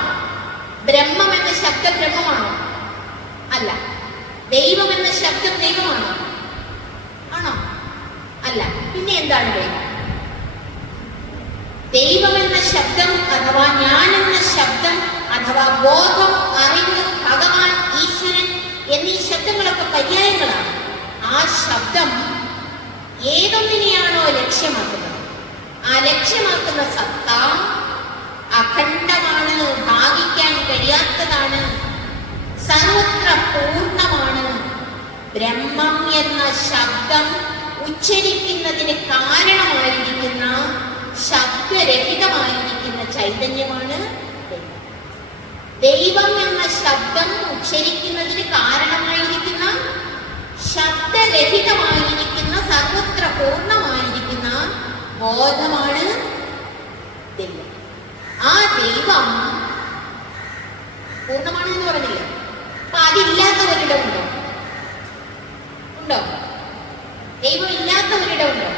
ബ്രഹ്മം എന്ന ശബ്ദം ബ്രഹ്മമാണോ? അല്ല. ദൈവം എന്ന ശബ്ദം ദൈവമാണോ? ആണോ? അല്ല. പിന്നെ എന്താണ് ദൈവം? ദൈവം എന്ന ശബ്ദം അഥവാ ഞാൻ എന്ന ശബ്ദം അഥവാ ബോധം, അറിവ്, ഭഗവാൻ, ഈശ്വരൻ എന്നീ ശബ്ദങ്ങളൊക്കെ പര്യായങ്ങളാണ്. ആ ശബ്ദം ഏതൊന്നിനെയാണോ ലക്ഷ്യമാക്കുന്നത്, ആ ലക്ഷ്യമാക്കുന്ന സത്ത അഖണ്ഡമാണ്, ഭാഗിക്കാൻ കഴിയാത്തതാണ്, സർവത്ര പൂർണ്ണമാണ്. ബ്രഹ്മം എന്ന ശബ്ദം ഉച്ചരിക്കുന്നതിന് കാരണമായിരിക്കുന്ന, ശബ്ദരഹിതമായിരിക്കുന്ന ചൈതന്യമാണ് ദൈവം. ദൈവം എന്ന ശബ്ദം ഉച്ചരിക്കുന്നതിന് കാരണമായിരിക്കുന്ന, ശബ്ദരഹിതമായിരിക്കുന്ന, സർവത്ര പൂർണ്ണമായിരിക്കുന്ന ബോധമാണ് ദൈവം. ആ ദൈവം പൂർണ്ണമാണ് എന്ന് പറഞ്ഞില്ല. അപ്പൊ അതില്ലാത്ത ഒരിടമുണ്ടോ? ഉണ്ടോ? ദൈവം ഇല്ലാത്ത ഒരിടമുണ്ടോ?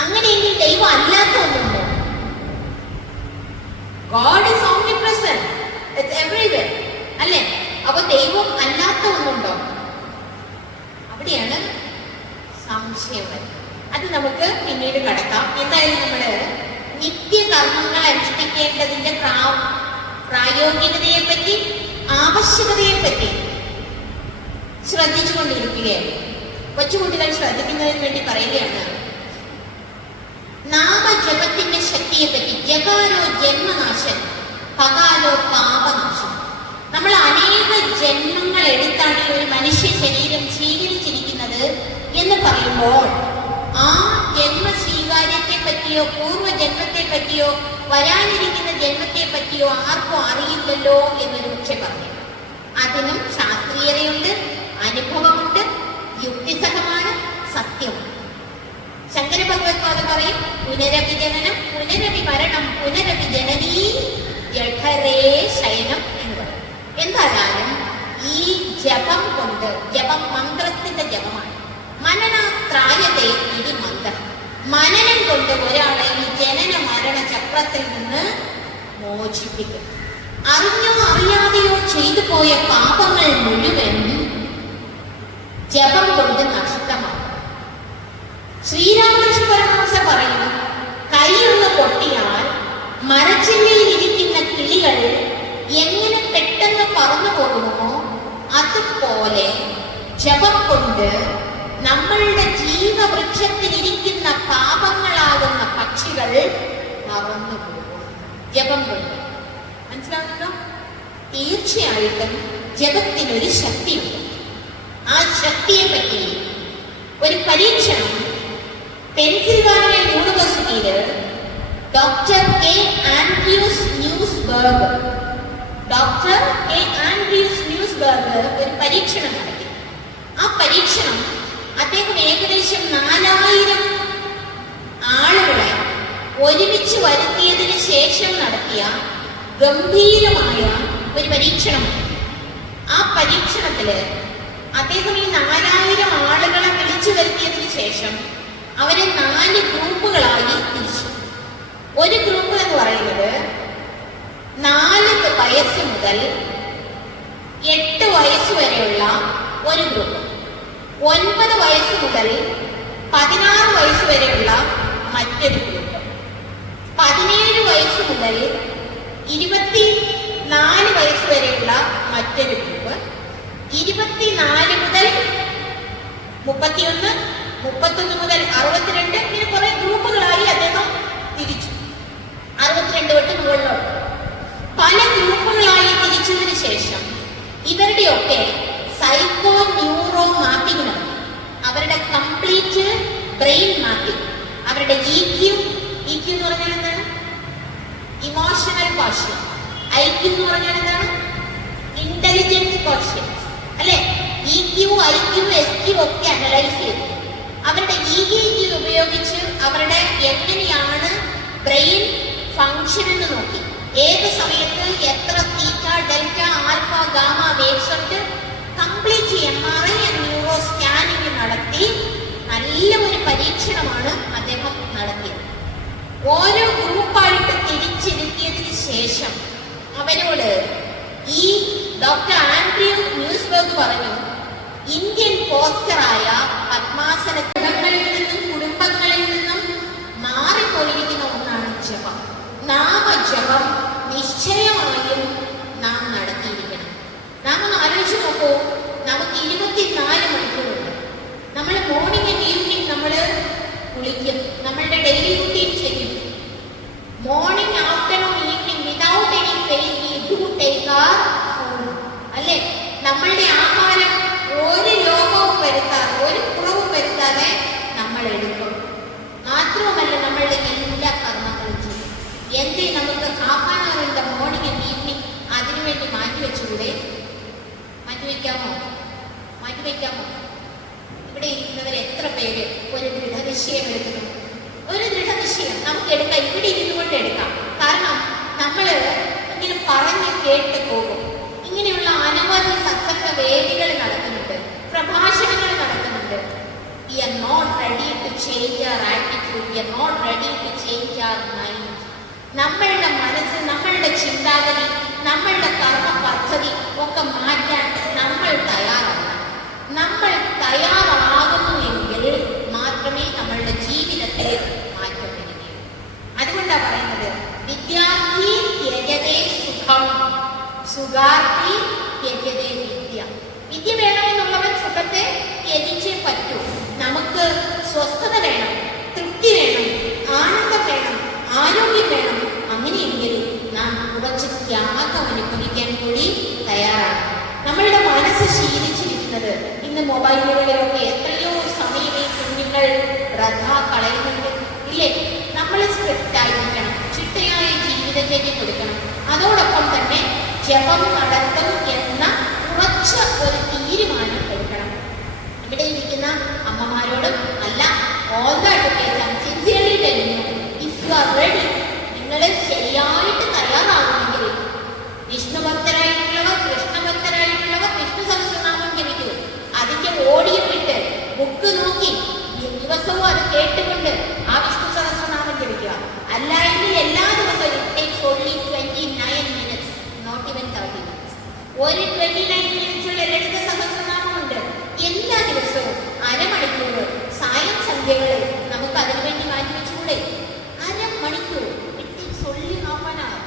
അങ്ങനെയെങ്കിൽ ദൈവം അല്ലാത്ത ഒന്നുണ്ടോ? God is omnipresent. It's everywhere. അല്ലേ? അപ്പൊ ദൈവം അല്ലാത്ത ഒന്നുണ്ടോ? അവിടെയാണ് സംശയം വരുന്നത്. അത് നമുക്ക് പിന്നീട് കടക്കാം. എന്തായാലും നമ്മള് നിത്യകർമ്മങ്ങൾ അനുഷ്ഠിക്കേണ്ടതിന്റെ പ്രായോഗികതയെ പറ്റി, ആവശ്യകതയെ പറ്റി ശ്രദ്ധിച്ചുകൊണ്ടിരിക്കുകയാണ്. കൊച്ചുകുട്ടികൾ ശ്രദ്ധിക്കുന്നതിന് വേണ്ടി പറയുകയാണ്, നാമജപത്തിന്റെ ശക്തിയെ പറ്റി. ജപാലോ ജന്മനാശൻ, പകാലോ പാപനാശൻ. നമ്മൾ അനേക ജന്മങ്ങൾ എടുത്താണ് ഒരു മനുഷ്യ ശരീരം സ്വീകരിച്ചിരിക്കുന്നത് എന്ന് പറയുമ്പോൾ ആ ജന്മ സ്വീകാര്യത്തെ പറ്റിയോ പൂർവ്വജന്മത്തെ പറ്റിയോ വരാനിരിക്കുന്ന ജന്മത്തെ പറ്റിയോ ആർക്കും അറിയില്ലല്ലോ എന്നൊരു പക്ഷെ പറഞ്ഞു. അതിനും ശാസ്ത്രീയതയുണ്ട്, അനുഭവമുണ്ട്, യുക്തിസഹമാണ്, സത്യമാണ്. ശങ്കര ഭഗവത്പാദ പറയും, പുനരപി ജനനം, പുനരപി മരണം, പുനരപി ജനനീ ജഠരേ ശയനം എന്ന് പറയും. എന്തായാലും ഈ ജപം കൊണ്ട്, ജപം മന്ത്രത്തിന്റെ ജപമാണ്. മനനാത്രായതേ ഇതി മന്ത്രം. മനനം കൊണ്ട് ഒരാളെ ഈ ജനന മരണ ചക്രത്തിൽ നിന്ന് മോചിപ്പിക്കും. അറിഞ്ഞോ അറിയാതെയോ ചെയ്തു പോയ പാപങ്ങൾ മുഴുവൻ ജപം കൊണ്ട് നഷ്ടമാകും. ശ്രീരാമകൃഷ്ണ പരമഹംസ പറയും, കൈയൊന്ന് പൊട്ടിയാൽ മരച്ചില്ലയിൽ ഇരിക്കുന്ന കിളികൾ എങ്ങനെ പെട്ടെന്ന് പറന്നു പോകുമോ അതുപോലെ ജപം കൊണ്ട് നമ്മളുടെ ജീവവൃക്ഷത്തിലിരിക്കുന്ന പാപങ്ങളാകുന്ന പക്ഷികൾ പറന്നു പോകും. ജപം കൊണ്ട് മനസ്സിലാവുന്നുണ്ടോ? തീർച്ചയായിട്ടും ജപത്തിനൊരു ശക്തിയുണ്ട്. ആ ശക്തിയെ പറ്റി ഒരു പരീക്ഷണം പെൻസിൽവാനിയ യൂണിവേഴ്സിറ്റിയിൽ ഡോക്ടർ കെ ആൻഡ്രൂസ് ന്യൂസ്ബർഗ് ഒരു പരീക്ഷണം നടത്തി. ആ പരീക്ഷണം അദ്ദേഹം ഏകദേശം 4000 ആളുകളെ ഒരുമിച്ച് വരുത്തിയതിന് ശേഷം നടത്തിയ ഗംഭീരമായ ഒരു പരീക്ഷണമാണ്. ആ പരീക്ഷണത്തില് അദ്ദേഹം ഈ 4000 ആളുകളെ വിളിച്ചു വരുത്തിയതിന് ശേഷം അവരെ 4 ഗ്രൂപ്പുകളായി തിരിച്ചു. ഒരു ഗ്രൂപ്പ് എന്ന് പറയുന്നത് 4 വയസ്സ് മുതൽ 8 വയസ്സ് വരെയുള്ള ഒരു ഗ്രൂപ്പ്, 9 വയസ്സ് മുതൽ 16 വയസ്സ് വരെയുള്ള മറ്റൊരു ഗ്രൂപ്പ്, 17 വയസ്സ് മുതൽ 24 വയസ്സ് വരെയുള്ള മറ്റൊരു ഗ്രൂപ്പ്, 24 മുതൽ 31, 31 മുതൽ 62, ഇങ്ങനെ കുറെ ഗ്രൂപ്പുകളായി അദ്ദേഹം തിരിച്ചു. 62 തൊട്ട് മുകളിലോട്ട് പല ഗ്രൂപ്പുകളായി തിരിച്ചതിന് ശേഷം ഇവരുടെയൊക്കെ സൈക്കോ ന്യൂറോ മാപ്പിംഗ് നടത്തി. അവരുടെ കംപ്ലീറ്റ് ബ്രെയിൻ മാപ്പിംഗ്, അവരുടെ EQ എന്ന് പറഞ്ഞാൽ എന്താണ്? Emotional question. IQ എന്ന് പറഞ്ഞാൽ എന്താണ്? ഇന്റലിജന്റ് ക്വസ്റ്റ്യൻ അല്ലെ? EQ, IQ, SQ ഒക്കെ അനലൈസ് ചെയ്തു. അവരുടെ EEG ഉപയോഗിച്ച് അവരുടെ എങ്ങനെയാണ് ബ്രെയിൻ ഫങ്ഷൻ എന്ന് നോക്കി. ഏത് സമയത്ത് എത്ര തീറ്റ, ഡെൽറ്റ, ആൽഫ, ഗാമ വേവ്സ് ഉണ്ട്. കംപ്ലീറ്റ് MRI ന്യൂറോ സ്കാനിങ് നടത്തി നല്ല നല്ല ഒരു പരീക്ഷണമാണ് അദ്ദേഹം നടത്തിയത്. ഓരോ ഗ്രൂപ്പായിട്ട് തിരിച്ചിരുത്തിയതിന് ശേഷം അവരോട് ഈ ഡോക്ടർ ആൻഡ്രൂ ന്യൂസ്ബർഗ് പറഞ്ഞു, ഇന്ത്യൻ പോസ്റ്ററായ പത്മാസന ഗ്രഹങ്ങളിൽ നിന്നും കുടുംബങ്ങളിൽ നിന്നും മാറിപ്പോയിരിക്കുന്ന ഒന്നാണ് ജപം. നാമജപം നിശ്ചയമായും നാം നടത്തിയിരിക്കണം. നാം ഒന്ന് ആലോചിച്ച് നോക്കൂ, നമുക്ക് 24 മണിക്കൂറുണ്ട്. നമ്മൾ മോർണിംഗ് ആൻഡ് ഈവനിങ് നമ്മൾ കുളിക്കും, നമ്മളുടെ ഡെയിലി റുട്ടീൻ ചെയ്യും. Morning, afternoon, evening without any fail we do take our food. അല്ലേ? നമ്മളുടെ ആഹാരം ഒരു രോഗവും വരുത്താതെ, ഒരു കുറവും വരുത്താതെ നമ്മൾ എടുക്കും. മാത്രവുമല്ല നമ്മളുടെ എല്ലാ കർമ്മങ്ങളും ചെയ്യും. എന്തേ നമുക്ക് half an hour in the morning and evening അതിനുവേണ്ടി മാറ്റിവെച്ചുകൂടെ? മാറ്റിവെക്കാമോ? ഇവിടെ ഇരിക്കുന്നവർ എത്ര പേര് ഒരു ദൃഢനിശ്ചയം എടുക്കുന്നു? ഒരു ദൃഢനിശ്ചയം നമുക്ക് എടുക്കാം, ഇവിടെ ഇരുന്നുകൊണ്ട് എടുക്കാം. കാരണം നമ്മൾ ഇങ്ങനെ പറഞ്ഞ് കേട്ട് പോകും. ഇങ്ങനെയുള്ള അനവധി സത്സംഗ വേദികൾ നടക്കുന്നുണ്ട്, പ്രഭാഷണങ്ങൾ നടക്കുന്നുണ്ട്. We are not ready to change our attitude. We are not ready to change our mind. നമ്മളുടെ മനസ്സ്, നമ്മളുടെ ചിന്താഗതി, നമ്മളുടെ കർമ്മ പദ്ധതി ഒക്കെ മാറ്റാൻ നമ്മൾ തയ്യാറല്ല. നമ്മൾ തയ്യാറാകുന്നുവെങ്കിൽ മാത്രമേ നമ്മളുടെ ജീവിതത്തിൽ മാറ്റം വരികയുള്ളൂ. അതുകൊണ്ടാണ് പറയുന്നത്, വിദ്യാർത്ഥി ത്യജതേ സുഖം, സുഖാർത്ഥി ത്യജതേ വിദ്യ. വിദ്യ വേണമെന്നുള്ളവൻ സുഖത്തെ ത്യജിച്ചേ പറ്റൂ. നമുക്ക് സ്വസ്ഥത വേണം, തൃപ്തി വേണം, ആനന്ദം വേണം, ആരോഗ്യം വേണം. അങ്ങനെയെങ്കിൽ നാം കുറച്ച് ത്യാഗം അനുഭവിക്കാൻ കൂടി തയ്യാറാണ്. നമ്മളുടെ മനസ്സ് ശീലിച്ചിരിക്കുന്നത് ഇന്ന് മൊബൈലുകളിലൊക്കെ എത്രയോ സമയം ഈ കുഞ്ഞുങ്ങൾ വൃഥ കളയുന്നുണ്ട്, ഇല്ലേ? നമ്മൾ സ്ട്രിക്റ്റ് ആയിരിക്കണം, ചിട്ടയായ ജീവിതചര്യ കൊടുക്കണം. അതോടൊപ്പം തന്നെ ജപം നടത്തും എന്ന ഉറച്ച ഒരു തീരുമാനം എടുക്കണം. ഇവിടെ ഇരിക്കുന്ന അമ്മമാരോടും അല്ല, all the advocates I am sincerely telling you, if you are ready, നിങ്ങൾ ശരിയായിട്ട് തയ്യാറാകുമെങ്കിൽ വിഷ്ണു ഭക്തരായിട്ടുള്ളവർ, കൃഷ്ണഭക്തരായിട്ടുള്ളവർ വിഷ്ണു സഹസ്രനാമം ജപിക്കൂ. അതിന്റെ ഓഡിയോ ഇട്ട് ബുക്ക് നോക്കി ദിവസവും അത് കേട്ടുകൊണ്ട് ആ വിഷ്ണു സഹസ്രനാമം ജപിക്കുക. അല്ല എങ്കിൽ എല്ലാ ദിവസവും it takes only 29 minutes, not even 30 minutes. ഒരു 29 minutes ലളിത സഹസ്രനാമമുണ്ട്. എല്ലാ ദിവസവും അരമണിക്കൂർ സായം സന്ധ്യകളിൽ നമുക്ക് അതിനുവേണ്ടി മാറ്റിവെച്ചുകൂടെ? അരമണിക്കൂർ, it takes only half an hour.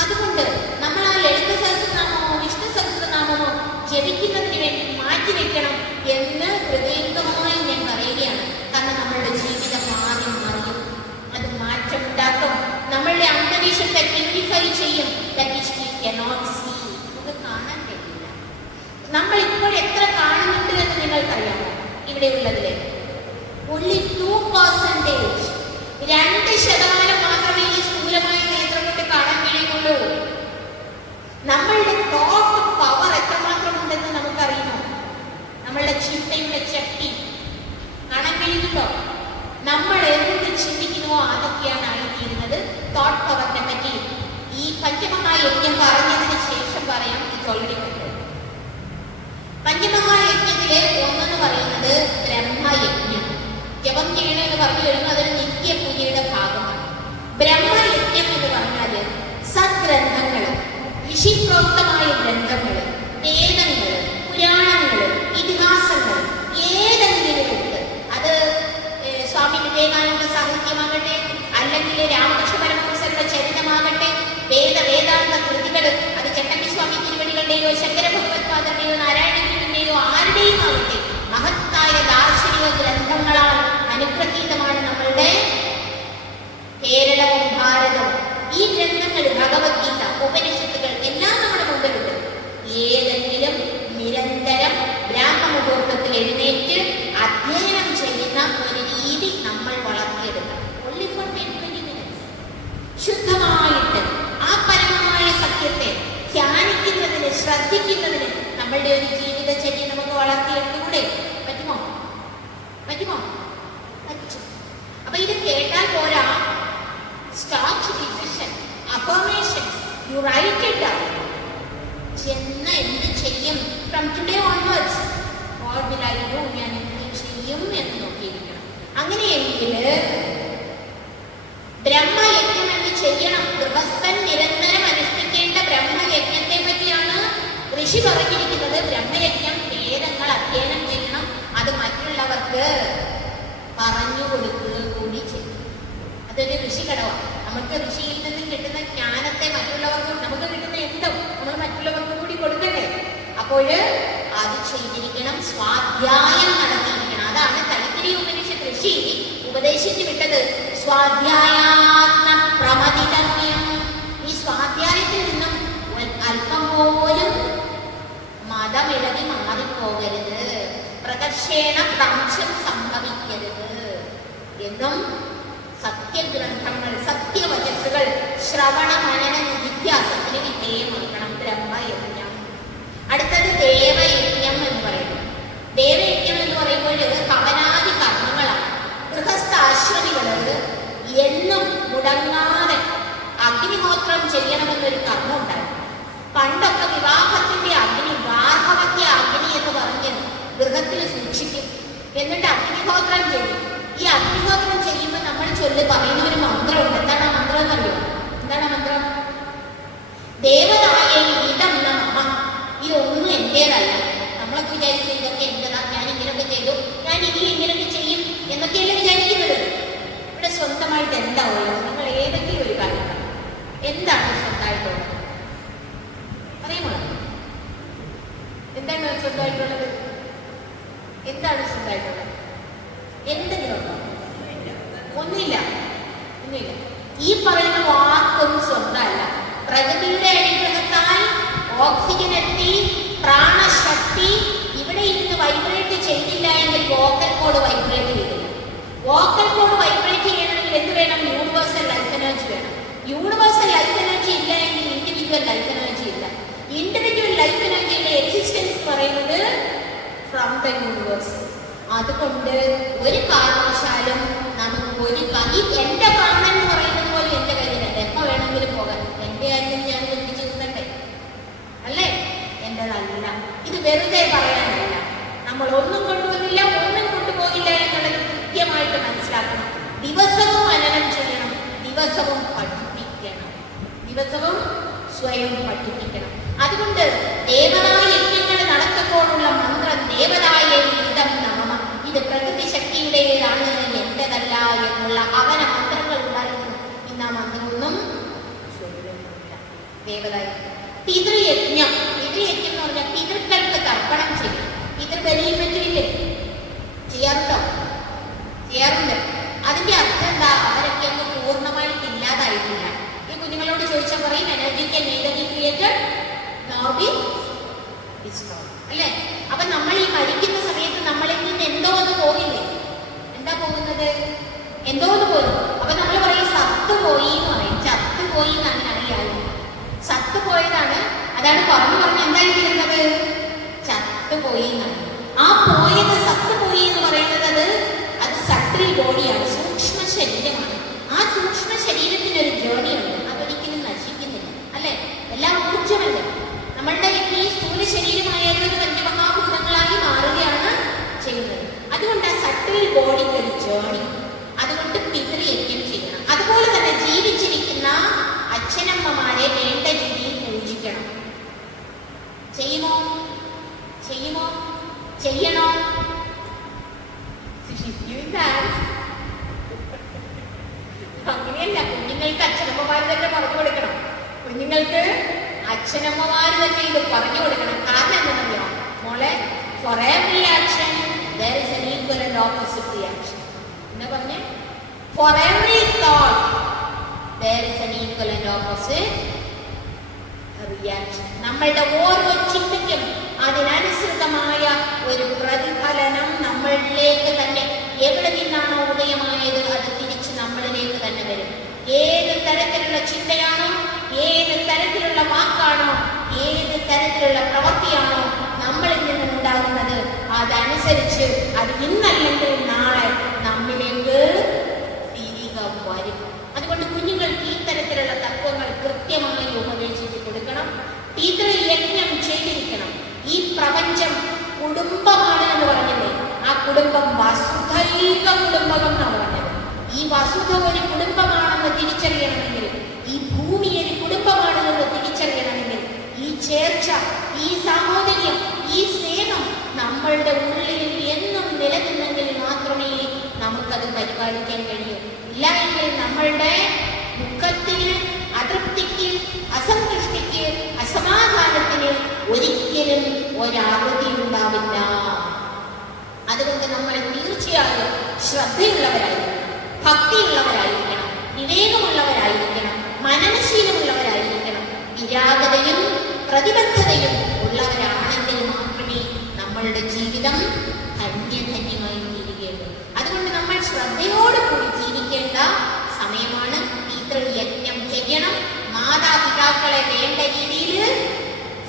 അതുകൊണ്ട് നമ്മൾ ആ ലളിത സഹസ്രനാമമോ വിഷ്ണു സഹസ്രനാമമോ ജപിക്കുന്നതിന് വേണ്ടി മാറ്റിവെക്കണം എന്ന് ഹൃദയംഗമായി ഞാൻ പറയുകയാണ്. കാരണം നമ്മളുടെ ജീവിതം മാറി മാറിയും അത് മാറ്റമുണ്ടാക്കും. നമ്മളുടെ അന്തരീക്ഷത്തെ പ്യൂരിഫൈ ചെയ്യും. That is we cannot see. നമുക്ക് കാണാൻ കഴിയില്ല. നമ്മൾ ഇപ്പോൾ എത്ര കാണുന്നുണ്ട് എന്ന് നിങ്ങൾക്കറിയാമോ? ഇവിടെ ഉള്ളതിലെ only 2%, 2% മാത്രമേ ഈ സ്ഥൂലമായ നേത്രം കൊണ്ട് കാണാൻ കഴിയുള്ളൂ. നമ്മളുടെ തോട്ട് പവർ എത്രമാത്രം ഉണ്ടെന്ന് നമുക്കറിയുമോ? നമ്മളുടെ ചിന്തയുടെ ശക്തി കാണാൻ കഴിയുന്നുണ്ടോ? നമ്മൾ എന്ത് ചിന്തിക്കുന്നുവോ അതൊക്കെയാണ് ആയിത്തീരുന്നത്. തോട്ട് പവറിനെ പറ്റി ഈ പഞ്ചമഹായജ്ഞം പറഞ്ഞതിന് ശേഷം പറയാം. ഇത് ഓൾറെഡി കണ്ടു. പഞ്ചമഹായജ്ഞത്തിലെ ഒന്നെന്ന് പറയുന്നത് ബ്രഹ്മയജ്ഞം. ജപം ചെയ്യണമെന്ന് പറഞ്ഞു കഴിഞ്ഞാൽ അതൊരു നിത്യപൂജയുടെ ഭാഗമാണ്. ബ്രഹ്മയജ്ഞം എന്ന് പറഞ്ഞാൽ സദ്ഗ്രന്ഥങ്ങൾ, ഋഷിപ്രോക്തമായ ഗ്രന്ഥങ്ങൾ, വേദങ്ങൾ, പുരാണങ്ങൾ, ഇതിഹാസങ്ങൾ ഏതെങ്കിലും ഉണ്ട്. അത് സ്വാമി വിവേകാനന്ദ സാഹിത്യമാകട്ടെ, അല്ലെങ്കിൽ രാമകൃഷ്ണ പരമഹംസരുടെ ചരിതമാകട്ടെ, വേദാന്ത കൃതികൾ, അത് ചട്ടമ്പി സ്വാമി തിരുവടികളുടെയോ ശങ്കര ഭഗവത്പാദരുടെയോ നാരായണ ഗുരുവിന്റെയോ ആരുടെയും ആകട്ടെ, മഹത്തായ ദാർശനിക ഗ്രന്ഥങ്ങളാൽ അനുഗ്രഹീതമാണ് നമ്മളുടെ കേരളവും ഭാരതവും. ഈ ഗ്രന്ഥങ്ങൾ, ഭഗവത്ഗീത, ഉപനിഷത്തുകൾ എല്ലാം നമ്മുടെ മുമ്പിലുണ്ട്. ഏതെങ്കിലും നിരന്തരം ബ്രാഹ്മമുഹൂർത്തത്തിൽ എഴുന്നേറ്റ് അധ്യയനം ചെയ്യുന്ന ഒരു രീതി നമ്മൾ വളർത്തിയെടുക്കണം. only for 20 minutes. ശുദ്ധമായിട്ട് ആ പരമമായ സത്യത്തെ ധ്യാനിക്കുന്നതിന്, ശ്രദ്ധിക്കുന്നതിന് നമ്മളുടെ ഒരു ജീവിതചര്യ നമുക്ക് വളർത്തിയെടുത്തുകൂടെ? പറ്റുമോ? പറ്റും. അപ്പൊ ഇത് കേട്ടാൽ പോരാ. Start decision, affirmations, you write it down. ചെന്ന് എന്ത് ചെയ്യും? From today onwards what will I do? ഞാൻ എന്ത് ചെയ്യും എന്ന് നോക്കിയിരിക്കണം. അങ്ങനെയെങ്കിൽ ബ്രഹ്മയജ്ഞം എന്ന് ചെയ്യണം. ഗൃഹസ്ഥൻ നിരന്തരം അനുഷ്ഠിക്കേണ്ട ബ്രഹ്മയജ്ഞത്തെ പറ്റിയാണ് ഋഷി പറഞ്ഞിരിക്കുന്നത്. ബ്രഹ്മയജ്ഞം വേദങ്ങൾ അധ്യയനം ചെയ്യണം, അത് മറ്റുള്ളവർക്ക് പറഞ്ഞു കൊടുക്കുക കൂടി ചെയ്യും. അതൊരു ഋഷി ഘടകമാണ്. നമുക്ക് ഋഷിയിൽ നിന്ന് കിട്ടുന്ന ജ്ഞാനത്തെ മറ്റുള്ളവർക്ക്, നമുക്ക് കിട്ടുന്ന എന്തും നമ്മൾ മറ്റുള്ളവർക്ക് കൂടി കൊടുക്കണ്ടേ? അപ്പോൾ അത് ചെയ്തിരിക്കണം, സ്വാധ്യായം നടത്തിയിരിക്കണം. അതാണ് തൈത്തിരീയ ഉപനിഷത്ത് ഋഷി ഉപദേശിച്ചു വിട്ടത്. സ്വാധ്യായാത്മ പ്രമദിതമ്യം. ഈ സ്വാധ്യായത്തിൽ നിന്നും അല്പം പോലും മതമിളകി മാറിപ്പോകരുത്, പ്രകർഷേണ ഭ്രംശം സംഭവിക്കരുത് എന്നും സത്യഗ്രന്ഥങ്ങൾ, സത്യവചസ്സുകൾ ശ്രവണ മനന നിത്യാസത്തിന് വിധേയമാക്കണം. ബ്രഹ്മയജ്ഞം. അടുത്തത് ദേവയജ്ഞം എന്ന് പറയുന്നു. ദേവയജ്ഞം എന്ന് പറയുമ്പോൾ ഹവനാദി കർമ്മങ്ങളാണ്. ഗൃഹസ്ഥാശ്വതികള് എന്നും മുടങ്ങാതെ അഗ്നിഹോത്രം ചെയ്യണമെന്നൊരു കർമ്മം ഉണ്ടായിരുന്നു. പണ്ടൊക്കെ വിവാഹത്തിന്റെ അഗ്നി, ഗാർഹവത്യ അഗ്നി എന്ന് പറഞ്ഞ് ഗൃഹത്തിൽ സൂക്ഷിക്കും, എന്നിട്ട് അഗ്നിഹോത്രം ചെയ്യും. ഈ അഗ്നിഹോത്രം ചെയ്യുമ്പോൾ നമ്മൾ പറയുന്ന ഒരു മന്ത്രമുണ്ട്. എന്താണ് ആ മന്ത്രം എന്നറിയോ? എന്താണ് ആ മന്ത്രം? ദേവതായ ഇതം നമഃ. ഇതൊന്നും എന്റേതല്ല. നമ്മളൊക്കെ വിചാരിക്കും ഇതൊക്കെ എന്റേതാ, ഞാൻ ഇങ്ങനെയൊക്കെ ചെയ്തു, ഞാൻ ഇനി ഇങ്ങനെയൊക്കെ ചെയ്യും എന്നൊക്കെയല്ലേ വിചാരിക്കുന്നത്. ഇവിടെ സ്വന്തമായിട്ട് എന്താ ഉള്ളത്? നിങ്ങൾ ഏതെങ്കിലും ഒരു കാര്യം എന്താണ് സ്വന്തമായിട്ടുള്ളത്? അറിയുമോ? എന്താണ് സ്വന്തമായിട്ടുള്ളത്? എന്താണ് സ്വന്തമായിട്ടുള്ളത്? എന്തെങ്കിലും ഉണ്ടോ? ഒന്നുമില്ല, ഒന്നുമില്ല. ഈ പറയുന്ന വാക്കൊന്നും സ്വന്തമല്ല. പ്രകൃതിയുടെ അനുഗ്രഹത്താൽ ഓക്സിജൻ എത്തി, പ്രാണശക്തി ഇവിടെ ഇരുന്ന് വൈബ്രേറ്റ് ചെയ്തില്ല എങ്കിൽ വോക്കൽ കോഡ് വൈബ്രേറ്റ് ചെയ്തില്ല. വോക്കൽ കോഡ് വൈബ്രേറ്റ് ചെയ്യണമെങ്കിൽ എന്ത് വേണം? യൂണിവേഴ്സൽ ലൈഫ് എനർജി വേണം. യൂണിവേഴ്സൽ ലൈഫ് എനർജി ഇല്ല എങ്കിൽ ഇൻഡിവിജ്വൽ ലൈഫ് എനർജി ഇല്ല. ഇൻഡിവിജ്വൽ ലൈഫ് എനർജിയുടെ എക്സിസ്റ്റൻസ് പറയുന്നത് ഫ്രം ദ യൂണിവേഴ്സ്. അതുകൊണ്ട് ഒരു കാരണവശാലും നമുക്ക് ഒരു എന്റെ പ്രാണൻ എന്ന് പറയുന്നത് പോലെ എന്റെ കയ്യിലുണ്ട്, എപ്പോ വേണമെങ്കിലും പോകാൻ. എന്റെ കാര്യത്തിന് ഞാൻ ഒന്നിച്ച് നിൽക്കട്ടെ അല്ലേ? എന്റേതല്ല. ഇത് വെറുതെ പറയാനല്ല. നമ്മൾ ഒന്നും കൊണ്ടുവന്നില്ല, ഒന്നും കൊണ്ടുപോകില്ല എന്നുള്ളത് കൃത്യമായിട്ട് മനസ്സിലാക്കണം. ദിവസവും മനനം ചെയ്യണം, ദിവസവും പഠിപ്പിക്കണം, ദിവസവും സ്വയം പഠിപ്പിക്കണം. അതുകൊണ്ട് ദേവതായ യജ്ഞങ്ങൾ നടത്തുമ്പോഴുള്ള മന്ത്രം ദേവതായ ഇതം നമഃ. ഇത് പ്രകൃതി ശക്തിയുടേതാണ്, എന്റേതല്ല എന്നുള്ള അവന മന്ത്രങ്ങൾ ഉണ്ടായിരുന്നു. ഇന്ന് ആ മന്ത്രമൊന്നും ചൊല്ലുന്നില്ല. ദേവതായ പിതൃയജ്ഞം. പിതൃയജ്ഞം എന്ന് പറഞ്ഞാൽ പിതൃക്കൾക്ക് തർപ്പണം ചെയ്യും. പിതൃബലിയും പറ്റില്ലേ? ചെയ്യാറുണ്ടോ? ചെയ്യാറുണ്ട്. അതിന്റെ അർത്ഥം എന്താ? അവരൊക്കെ അങ്ങ് പൂർണ്ണമായിട്ട് ഇല്ലാതായിട്ടില്ല. ഈ കുഞ്ഞുങ്ങളോട് ചോദിച്ചാൽ പറയും എനർജിക്കൽ നേതൃത്വം ക്രിയേറ്റഡ് അല്ലേ? അപ്പൊ നമ്മൾ ഈ മരിക്കുന്ന സമയത്ത് നമ്മളിൽ നിന്ന് എന്തോ ഒന്ന് പോകില്ലേ? എന്താ പോകുന്നത്? എന്തോ ഒന്ന് പോകും. അപ്പൊ നമ്മൾ പറയും സത്തുപോയി എന്ന് പറയും. ചത്തുപോയി എന്ന് അങ്ങനെ അറിയാമോ? സത്തുപോയതാണ്. അതാണ് പറഞ്ഞു എന്തായി തീരുന്നത്? ചത്തുപോയി എന്നാണ്. ആ പോയത് സത്തുപോയി എന്ന് പറയുന്നത് അത് സട്ടിൽ ബോഡിയാണ്, സൂക്ഷ്മ ശരീരമാണ്. ആ സൂക്ഷ്മ ശരീരത്തിനൊരു ജേണിയുണ്ട്, അതൊരിക്കലും നശിക്കുന്നില്ല അല്ലെ? എല്ലാം ഊർജ്ജമല്ലേ? നമ്മളുടെ ഈ സ്ഥൂല ശരീരമായാലും അത് പഞ്ചമഹാഭൂതങ്ങളായി മാറുകയാണ് ചെയ്യുന്നത്. അതുകൊണ്ട് ആ സട്ടിൽ ബോഡിക്ക് ഒരു ജേണി. അതുകൊണ്ട് പിതൃയജ്ഞം ചെയ്യണം. അതുപോലെ തന്നെ ജീവിച്ചിരിക്കുന്ന അച്ഛനമ്മമാരെ വേണ്ട രീതിയിൽ പൂജിക്കണം. ചെയ്യുമോ? ചെയ്യുമോ? ചെയ്യണോ? അങ്ങനെയല്ല. കുഞ്ഞുങ്ങൾക്ക് അച്ഛനമ്മമാർ തന്നെ പറഞ്ഞു കൊടുക്കണം. കുഞ്ഞുങ്ങൾക്ക് അച്ഛനമ്മമാർ തന്നെ ഇത് പറഞ്ഞു കൊടുക്കണം. കാരണം എന്താണെന്നറിയോ മോളെ? For every action there is an equal and opposite reaction. എന്താ പറഞ്ഞേ? For every thought there is an equal and opposite reaction. നമ്മളുടെ ഓരോ ചിന്തയ്ക്കും അതിനനുസൃതമായ ഒരു പ്രതിഫലനം നമ്മളിലേക്ക് തന്നെ, എവിടെ നിന്നാണോ ഉദയമായത് അത് തിരിച്ച് നമ്മളിലേക്ക് തന്നെ വരും. ഏത് തരത്തിലുള്ള ചിന്തയാണോ, ഏത് തരത്തിലുള്ള വാക്കാണോ, ഏത് തരത്തിലുള്ള പ്രവൃത്തിയാണോ നമ്മളിൽ നിന്നും ഉണ്ടാകുന്നത് അതനുസരിച്ച് അത് ഇന്നല്ലെങ്കിൽ നാളെ നമ്മിലേക്ക് തിരികെ വരും. അതുകൊണ്ട് കുഞ്ഞുങ്ങൾക്ക് ഈ തരത്തിലുള്ള തത്വങ്ങൾ കൃത്യമായി ഉപദേശിച്ച് കൊടുക്കണം. പിതൃയജ്ഞം ചെയ്തിരിക്കണം. ഈ പ്രപഞ്ചം കുടുംബമാണ് എന്ന് പറഞ്ഞില്ലേ? ആ കുടുംബം വസുധൈക കുടുംബം പരിപാലിക്കാൻ കഴിയും. ഇല്ല എങ്കിൽ നമ്മളുടെ ദുഃഖത്തിന്, അതൃപ്തിക്ക്, അസന്തുഷ്ടിക്ക്, അസമാധാനത്തിന് ഒരിക്കലും ഒരാകൃതി ഉണ്ടാവില്ല. അതുകൊണ്ട് നമ്മൾ തീർച്ചയായും ശ്രദ്ധയുള്ളവരായിരിക്കണം, ഭക്തിയുള്ളവരായിരിക്കണം, വിവേകമുള്ളവരായിരിക്കണം, മനനശീലമുള്ളവരായിരിക്കണം. വിരാഗതയും പ്രതിബദ്ധതയും ഉള്ളവരാണെങ്കിൽ മാത്രമേ നമ്മളുടെ ജീവിതം ധന്യധന്യമായി തീരുകയുള്ളൂ. അതുകൊണ്ട് നമ്മൾ ശ്രദ്ധയോടുകൂടി ജീവിക്കേണ്ട സമയമാണ്. പിതൃയജ്ഞം ചെയ്യണം. മാതാപിതാക്കളെ വേണ്ട രീതിയിൽ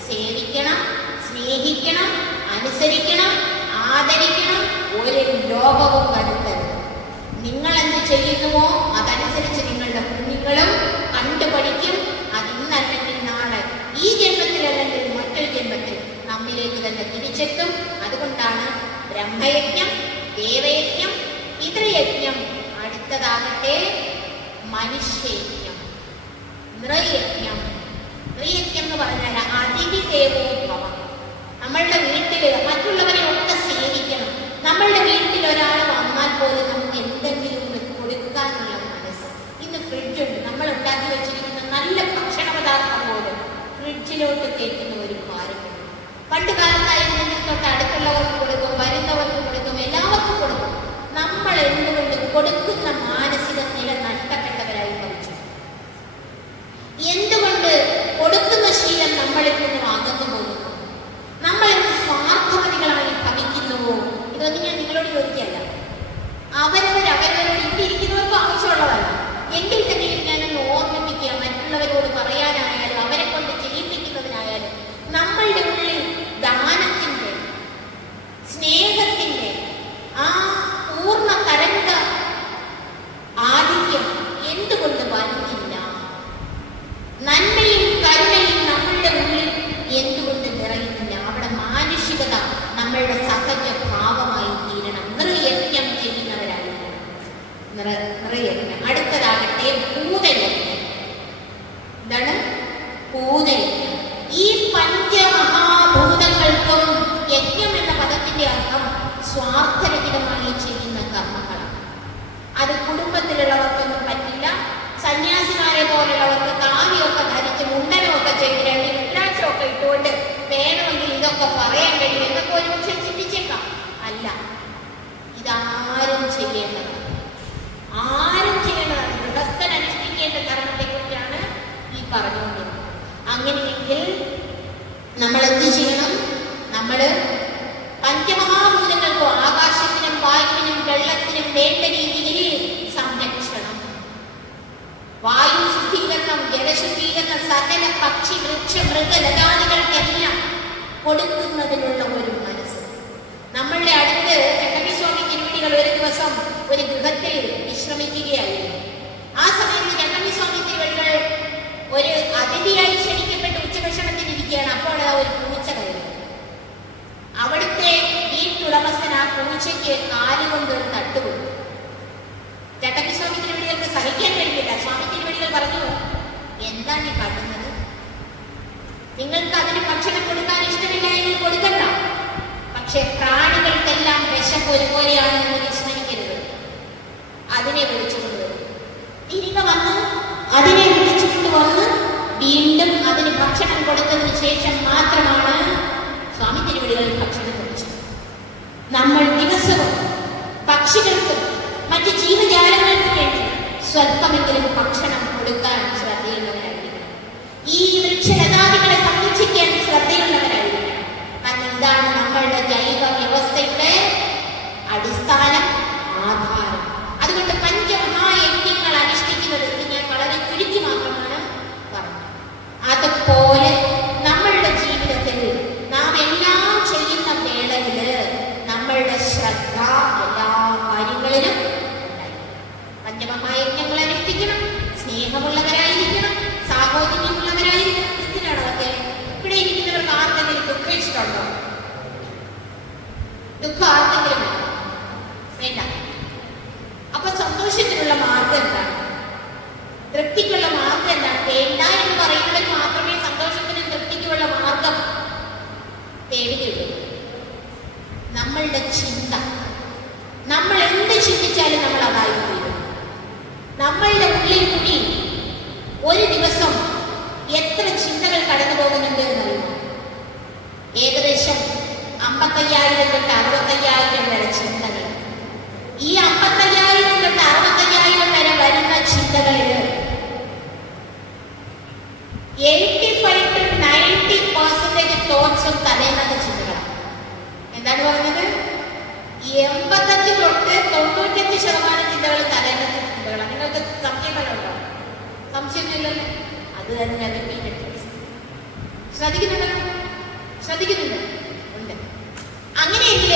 സേവിക്കണം, സ്നേഹിക്കണം, അനുസരിക്കണം, ആദരിക്കണം. ഒരു ലോകവും വരുത്തരുത്. നിങ്ങൾ എന്ത് ചെയ്യുന്നുവോ അതനുസരിച്ച് നിങ്ങളുടെ കുഞ്ഞുങ്ങളും കണ്ടുപഠിക്കും. അതിന്നല്ലെങ്കിൽ നാളെ, ഈ ജന്മത്തിലല്ലെങ്കിൽ മറ്റൊരു ജന്മത്തിൽ നമ്മിലേക്ക് തന്നെ തിരിച്ചെത്തും. അതുകൊണ്ടാണ് ബ്രഹ്മയജ്ഞം, ദേവയജ്ഞം, പിതൃയജ്ഞം, അടുത്തതാകട്ടെ മനുഷ്യയജ്ഞം, നൃയജ്ഞം. നൃയജ്ഞം എന്ന് പറഞ്ഞാൽ അതിഥി ദേവോ ഭവ. നമ്മളുടെ വീട്ടിൽ മറ്റുള്ളവരെ ഒക്കെ സേവിക്കണം. നമ്മളുടെ വീട്ടിൽ ഒരാൾ വന്നാൽ പോലും നമുക്ക് എന്തെങ്കിലും കൊടുക്കാനുള്ള മനസ്സ്. ഇന്ന് ഫ്രിഡ്ജുണ്ട്, നമ്മൾ ഉണ്ടാക്കി വെച്ചിരിക്കുന്ന നല്ല ഭക്ഷണ പദാർത്ഥം പോലും ഫ്രിഡ്ജിലോട്ട് കയറ്റുന്ന ഒരു കാര്യമുണ്ട്. പണ്ട് കാലത്തായിരുന്നെങ്കിൽ തൊട്ട് അടുത്തുള്ളവർക്ക് കൊടുക്കും, വരുന്നവർക്ക് കൊടുക്കും, എല്ലാവർക്കും കൊടുക്കും. നമ്മൾ എന്തുകൊണ്ട് കൊടുക്കുന്ന മാനസിക നില നഷ്ടപ്പെട്ടവരായി ഭവിച്ചു? എന്തുകൊണ്ട് കൊടുക്കുന്ന ശീലം നമ്മളിൽ നിന്നും അകന്നു പോകുന്നു? നമ്മൾ എന്ത് സ്വാർത്ഥമതികളായി ഭവിക്കുന്നുവോ? ഇതൊന്നും ഞാൻ നിങ്ങളോട് ചോദിക്കല്ല. അവരവരോട് ഇട്ടിരിക്കുന്നവർക്കും ആവശ്യമുള്ളതല്ല. എങ്കിൽ തന്നെയും ഞാനൊന്ന് ഓർമ്മിപ്പിക്കുക, മറ്റുള്ളവരോട് പറയാനായാലും അവരെ കൊണ്ട് ചെയ്യിപ്പിക്കുന്നതിനായാലും നമ്മളുടെ ഉള്ളിൽ ദാനത്തിൻ്റെ, സ്നേഹത്തിൻ്റെ ആ പൂർണ്ണ തരംഗ ആധിക്യം എന്തുകൊണ്ട് വരുന്നില്ല? നന്മയും കരുണയും നമ്മളുടെ ഉള്ളിൽ എന്തുകൊണ്ട് നിറയുന്നില്ല? അവിടെ മാനുഷികത നമ്മളുടെ സഹജ ഭാവമായി തീരണം. നൃയജ്ഞം ചെയ്യുന്നവരായിരിക്കണം. നൃയജ്ഞം. അടുത്തതാകട്ടെ ഭൂതയജ്ഞം. എന്താണ് ഭൂതയജ്ഞം? ഈ പഞ്ചമഹാഭൂതങ്ങൾക്കും യജ്ഞം എന്ന പദത്തിന്റെ അർത്ഥം സ്വാർത്ഥരഹിതമായി ചെയ്യുന്ന കർമ്മങ്ങളാണ്. അത് കുടുംബത്തിലുള്ളവർക്കൊന്നും പറ്റില്ല. സന്യാസിമാരെ പോലുള്ളവർക്ക് കാവ്യമൊക്കെ ധരിച്ച് മുണ്ടനമൊക്കെ ചെയ്ത് 2 രുദ്രാക്ഷമൊക്കെ ഇട്ടുകൊണ്ട് വേണമെങ്കിൽ ഇതൊക്കെ പറയാൻ കഴിയും എന്നൊക്കെ ഒരു പക്ഷെ ചിന്തിച്ചേക്കാം. അല്ല, ഇതാരും ചെയ്യേണ്ടതാണ്. ആരും ചെയ്യേണ്ടതാണ്. ഗൃഹസ്ഥൻ അനുഷ്ഠിക്കേണ്ട കർമ്മത്തെക്കുറിച്ചാണ് ഈ പറഞ്ഞുകൊണ്ടിരുന്നത്. അങ്ങനെയെങ്കിൽ നമ്മൾ എന്ത് ചെയ്യണം? നമ്മൾ പഞ്ചമഹാഭൂതങ്ങൾക്കും ആകാശത്തിനും വായുവിനും വെള്ളത്തിനും വേണ്ട രീതിയിൽ സംരക്ഷണം, വായു ശുദ്ധീകരണം, ജലശുദ്ധീകരണം, സകല പക്ഷി വൃക്ഷ മൃഗലതാദികൾക്കെല്ലാം കൊടുക്കുന്നതിനുള്ള ഒരു മനസ്സ്. നമ്മളുടെ അടുത്ത് ചട്ടമ്പിസ്വാമി തിരുവടികൾ ഒരു ദിവസം ഒരു ഗൃഹത്തിൽ വിശ്രമിക്കുകയായിരുന്നു. ആ സമയത്ത് ചട്ടമ്പിസ്വാമി തിരുവടികൾ ഒരു അതിഥിയായി ക്ഷണിക്കപ്പെട്ട് ഉച്ചഭക്ഷണത്തിന് ഇരിക്കുകയാണ്. അപ്പോൾ ഒരു പൂച്ച കയറി. അവിടുത്തെ വീട്ടുടമസ്ഥൻ ആ പൂച്ചയ്ക്ക് കാലുകൊണ്ട് ഒരു തട്ടുകൊടുത്തു. ചട്ടമ്പിസ്വാമി തിരുവടികൾക്ക് സഹിക്കാൻ കഴിയില്ല. സ്വാമി തിരുവടികൾ പറഞ്ഞു, എന്താണ് ഈ കാട്ടുന്നത്? നിങ്ങൾക്ക് അതിന് ഭക്ഷണം കൊടുക്കാൻ ഇഷ്ടമില്ല എങ്കിൽ കൊടുക്കണ്ട. പക്ഷെ പ്രാണികൾക്കെല്ലാം വിശപ്പ് ഒരുപോലെയാണ് എന്ന് വിസ്മരിക്കരുത്. അതിനെ വിളിച്ചുകൊണ്ടുവരും. തിരികെ വന്ന് അതിനെ വിളിച്ചുകൊണ്ടുവന്ന് വീണ്ടും അതിന് ഭക്ഷണം കൊടുത്തതിന് ശേഷം മാത്രമാണ് സ്വാമി തിരുവടികൾ ഭക്ഷണം കൊടുത്തത്. നമ്മൾ ദിവസവും പക്ഷികൾക്കും മറ്റ് ജീവജാലങ്ങൾക്കും വേണ്ടി സ്വല്പമെങ്കിലും ഭക്ഷണം കൊടുക്കാൻ ശ്രദ്ധയുള്ളവരായിരിക്കണം. ഈ വൃക്ഷലതാദികളെ സംരക്ഷിക്കാൻ ശ്രദ്ധയുള്ളവരായിരിക്കണം. കാരണം ഇതാണ് നമ്മളുടെ ജൈവ വ്യവസ്ഥയുടെ അടിസ്ഥാനം, ആധാരം. അതുകൊണ്ട് പഞ്ചമഹായജ്ഞങ്ങൾ അനുഷ്ഠിക്കുന്നത് ഇത് ഞാൻ വളരെ ചുരുക്കി മാത്രമാണ് പറഞ്ഞത്. അതുപോലെ നമ്മളുടെ ജീവിതത്തിൽ നാം എല്ലാം ചെയ്യുന്ന വേളയിൽ നമ്മളുടെ ശ്രദ്ധ എല്ലാ കാര്യങ്ങളിലും പഞ്ചമഹായജ്ഞങ്ങൾ അനുഷ്ഠിക്കണം. സ്നേഹമുള്ളവരായിരിക്കണം, സാഹോദര്യമുള്ളവരായിരിക്കണം. എന്തിനാണ് അതൊക്കെ? ഇവിടെ ഇരിക്കുന്നവർക്ക് ആർക്കെങ്കിലും ദുഃഖം ഇഷ്ടമുണ്ടോ? ദുഃഖം ആർക്കെങ്കിലും വേണ്ട. അപ്പൊ സന്തോഷത്തിനുള്ള മാർഗം എന്താണ്? തൃപ്തിക്കുള്ള മാർഗം എന്താണ്? വേണ്ട എന്ന് പറയുന്നവർ മാത്രമേ സന്തോഷത്തിനും തൃപ്തിക്കുമുള്ള മാർഗം തേടുകയുള്ളൂ. നമ്മളുടെ ചിന്ത, നമ്മൾ എന്ത് ചിന്തിച്ചാലും നമ്മൾ അതായി തന്നെ റിപ്പീറ്റഡ് തോട്ട്സ്. ശ്രദ്ധിക്കുന്നുണ്ട് ഉണ്ട്. അങ്ങനെയെങ്കിൽ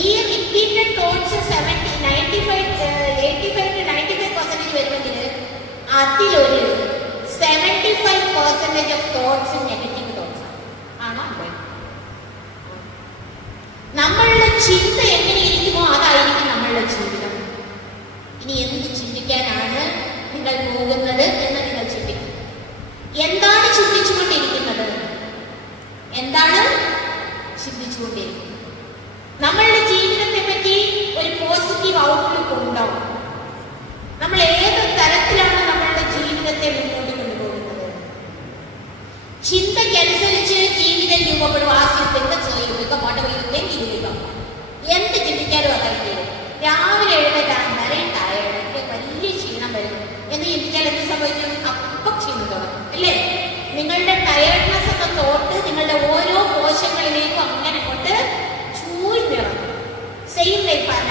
ഈ റിപ്പീറ്റഡ് തോട്ട്സ് 85-95% വരുമെങ്കിൽ അതിലൊരു 75% ഓഫ് തോട്ട്സ് നെഗറ്റീവ് തോട്ട്സ് ആണോ? നമ്മളുടെ ചിന്ത എങ്ങനെയിരിക്കുമോ അതായിരിക്കും നമ്മളുടെ ജീവിതം. ഇനി എന്ത് ചിന്തിക്കാനാണ് നിങ്ങൾ പോകുന്നത് എന്ന് നിങ്ങൾ ചിന്തിക്കും. എന്താണ് ചിന്തിച്ചുകൊണ്ടിരിക്കുന്നത്? എന്താണ് ചിന്തിച്ചുകൊണ്ടിരിക്കുന്നത്? നമ്മളുടെ ജീവിതത്തെ പറ്റി ഒരു പോസിറ്റീവ് ഔട്ട്ലുക്ക് ഉണ്ടാവും. നമ്മൾ ഏത് തരത്തിലാണ് നമ്മളുടെ ജീവിതത്തെ മുന്നോട്ട് കൊണ്ടുപോകുന്നത്? ചിന്തയ്ക്കനുസരിച്ച് ജീവിതം രൂപപ്പെടും. എന്ത് ചിന്തിക്കാനും അതായത് രാവിലെ എഴുന്നേറ്റാണ് നിറയെ ടയേർഡ്, വലിയ ക്ഷീണം വരുന്നു എന്ന് ചിന്തിച്ചാൽ എന്ത് സംഭവിക്കും? അപ്പം ക്ഷീണം തുടങ്ങും അല്ലേ? നിങ്ങളുടെ ടയേർഡ്നെസ് എന്ന തോട്ട് നിങ്ങളുടെ ഓരോ കോശങ്ങളിലേക്കും അങ്ങനെ കൊണ്ട് ചൂഴ്ന്നിറങ്ങും. സെയിം ലൈഫ് ആണ്.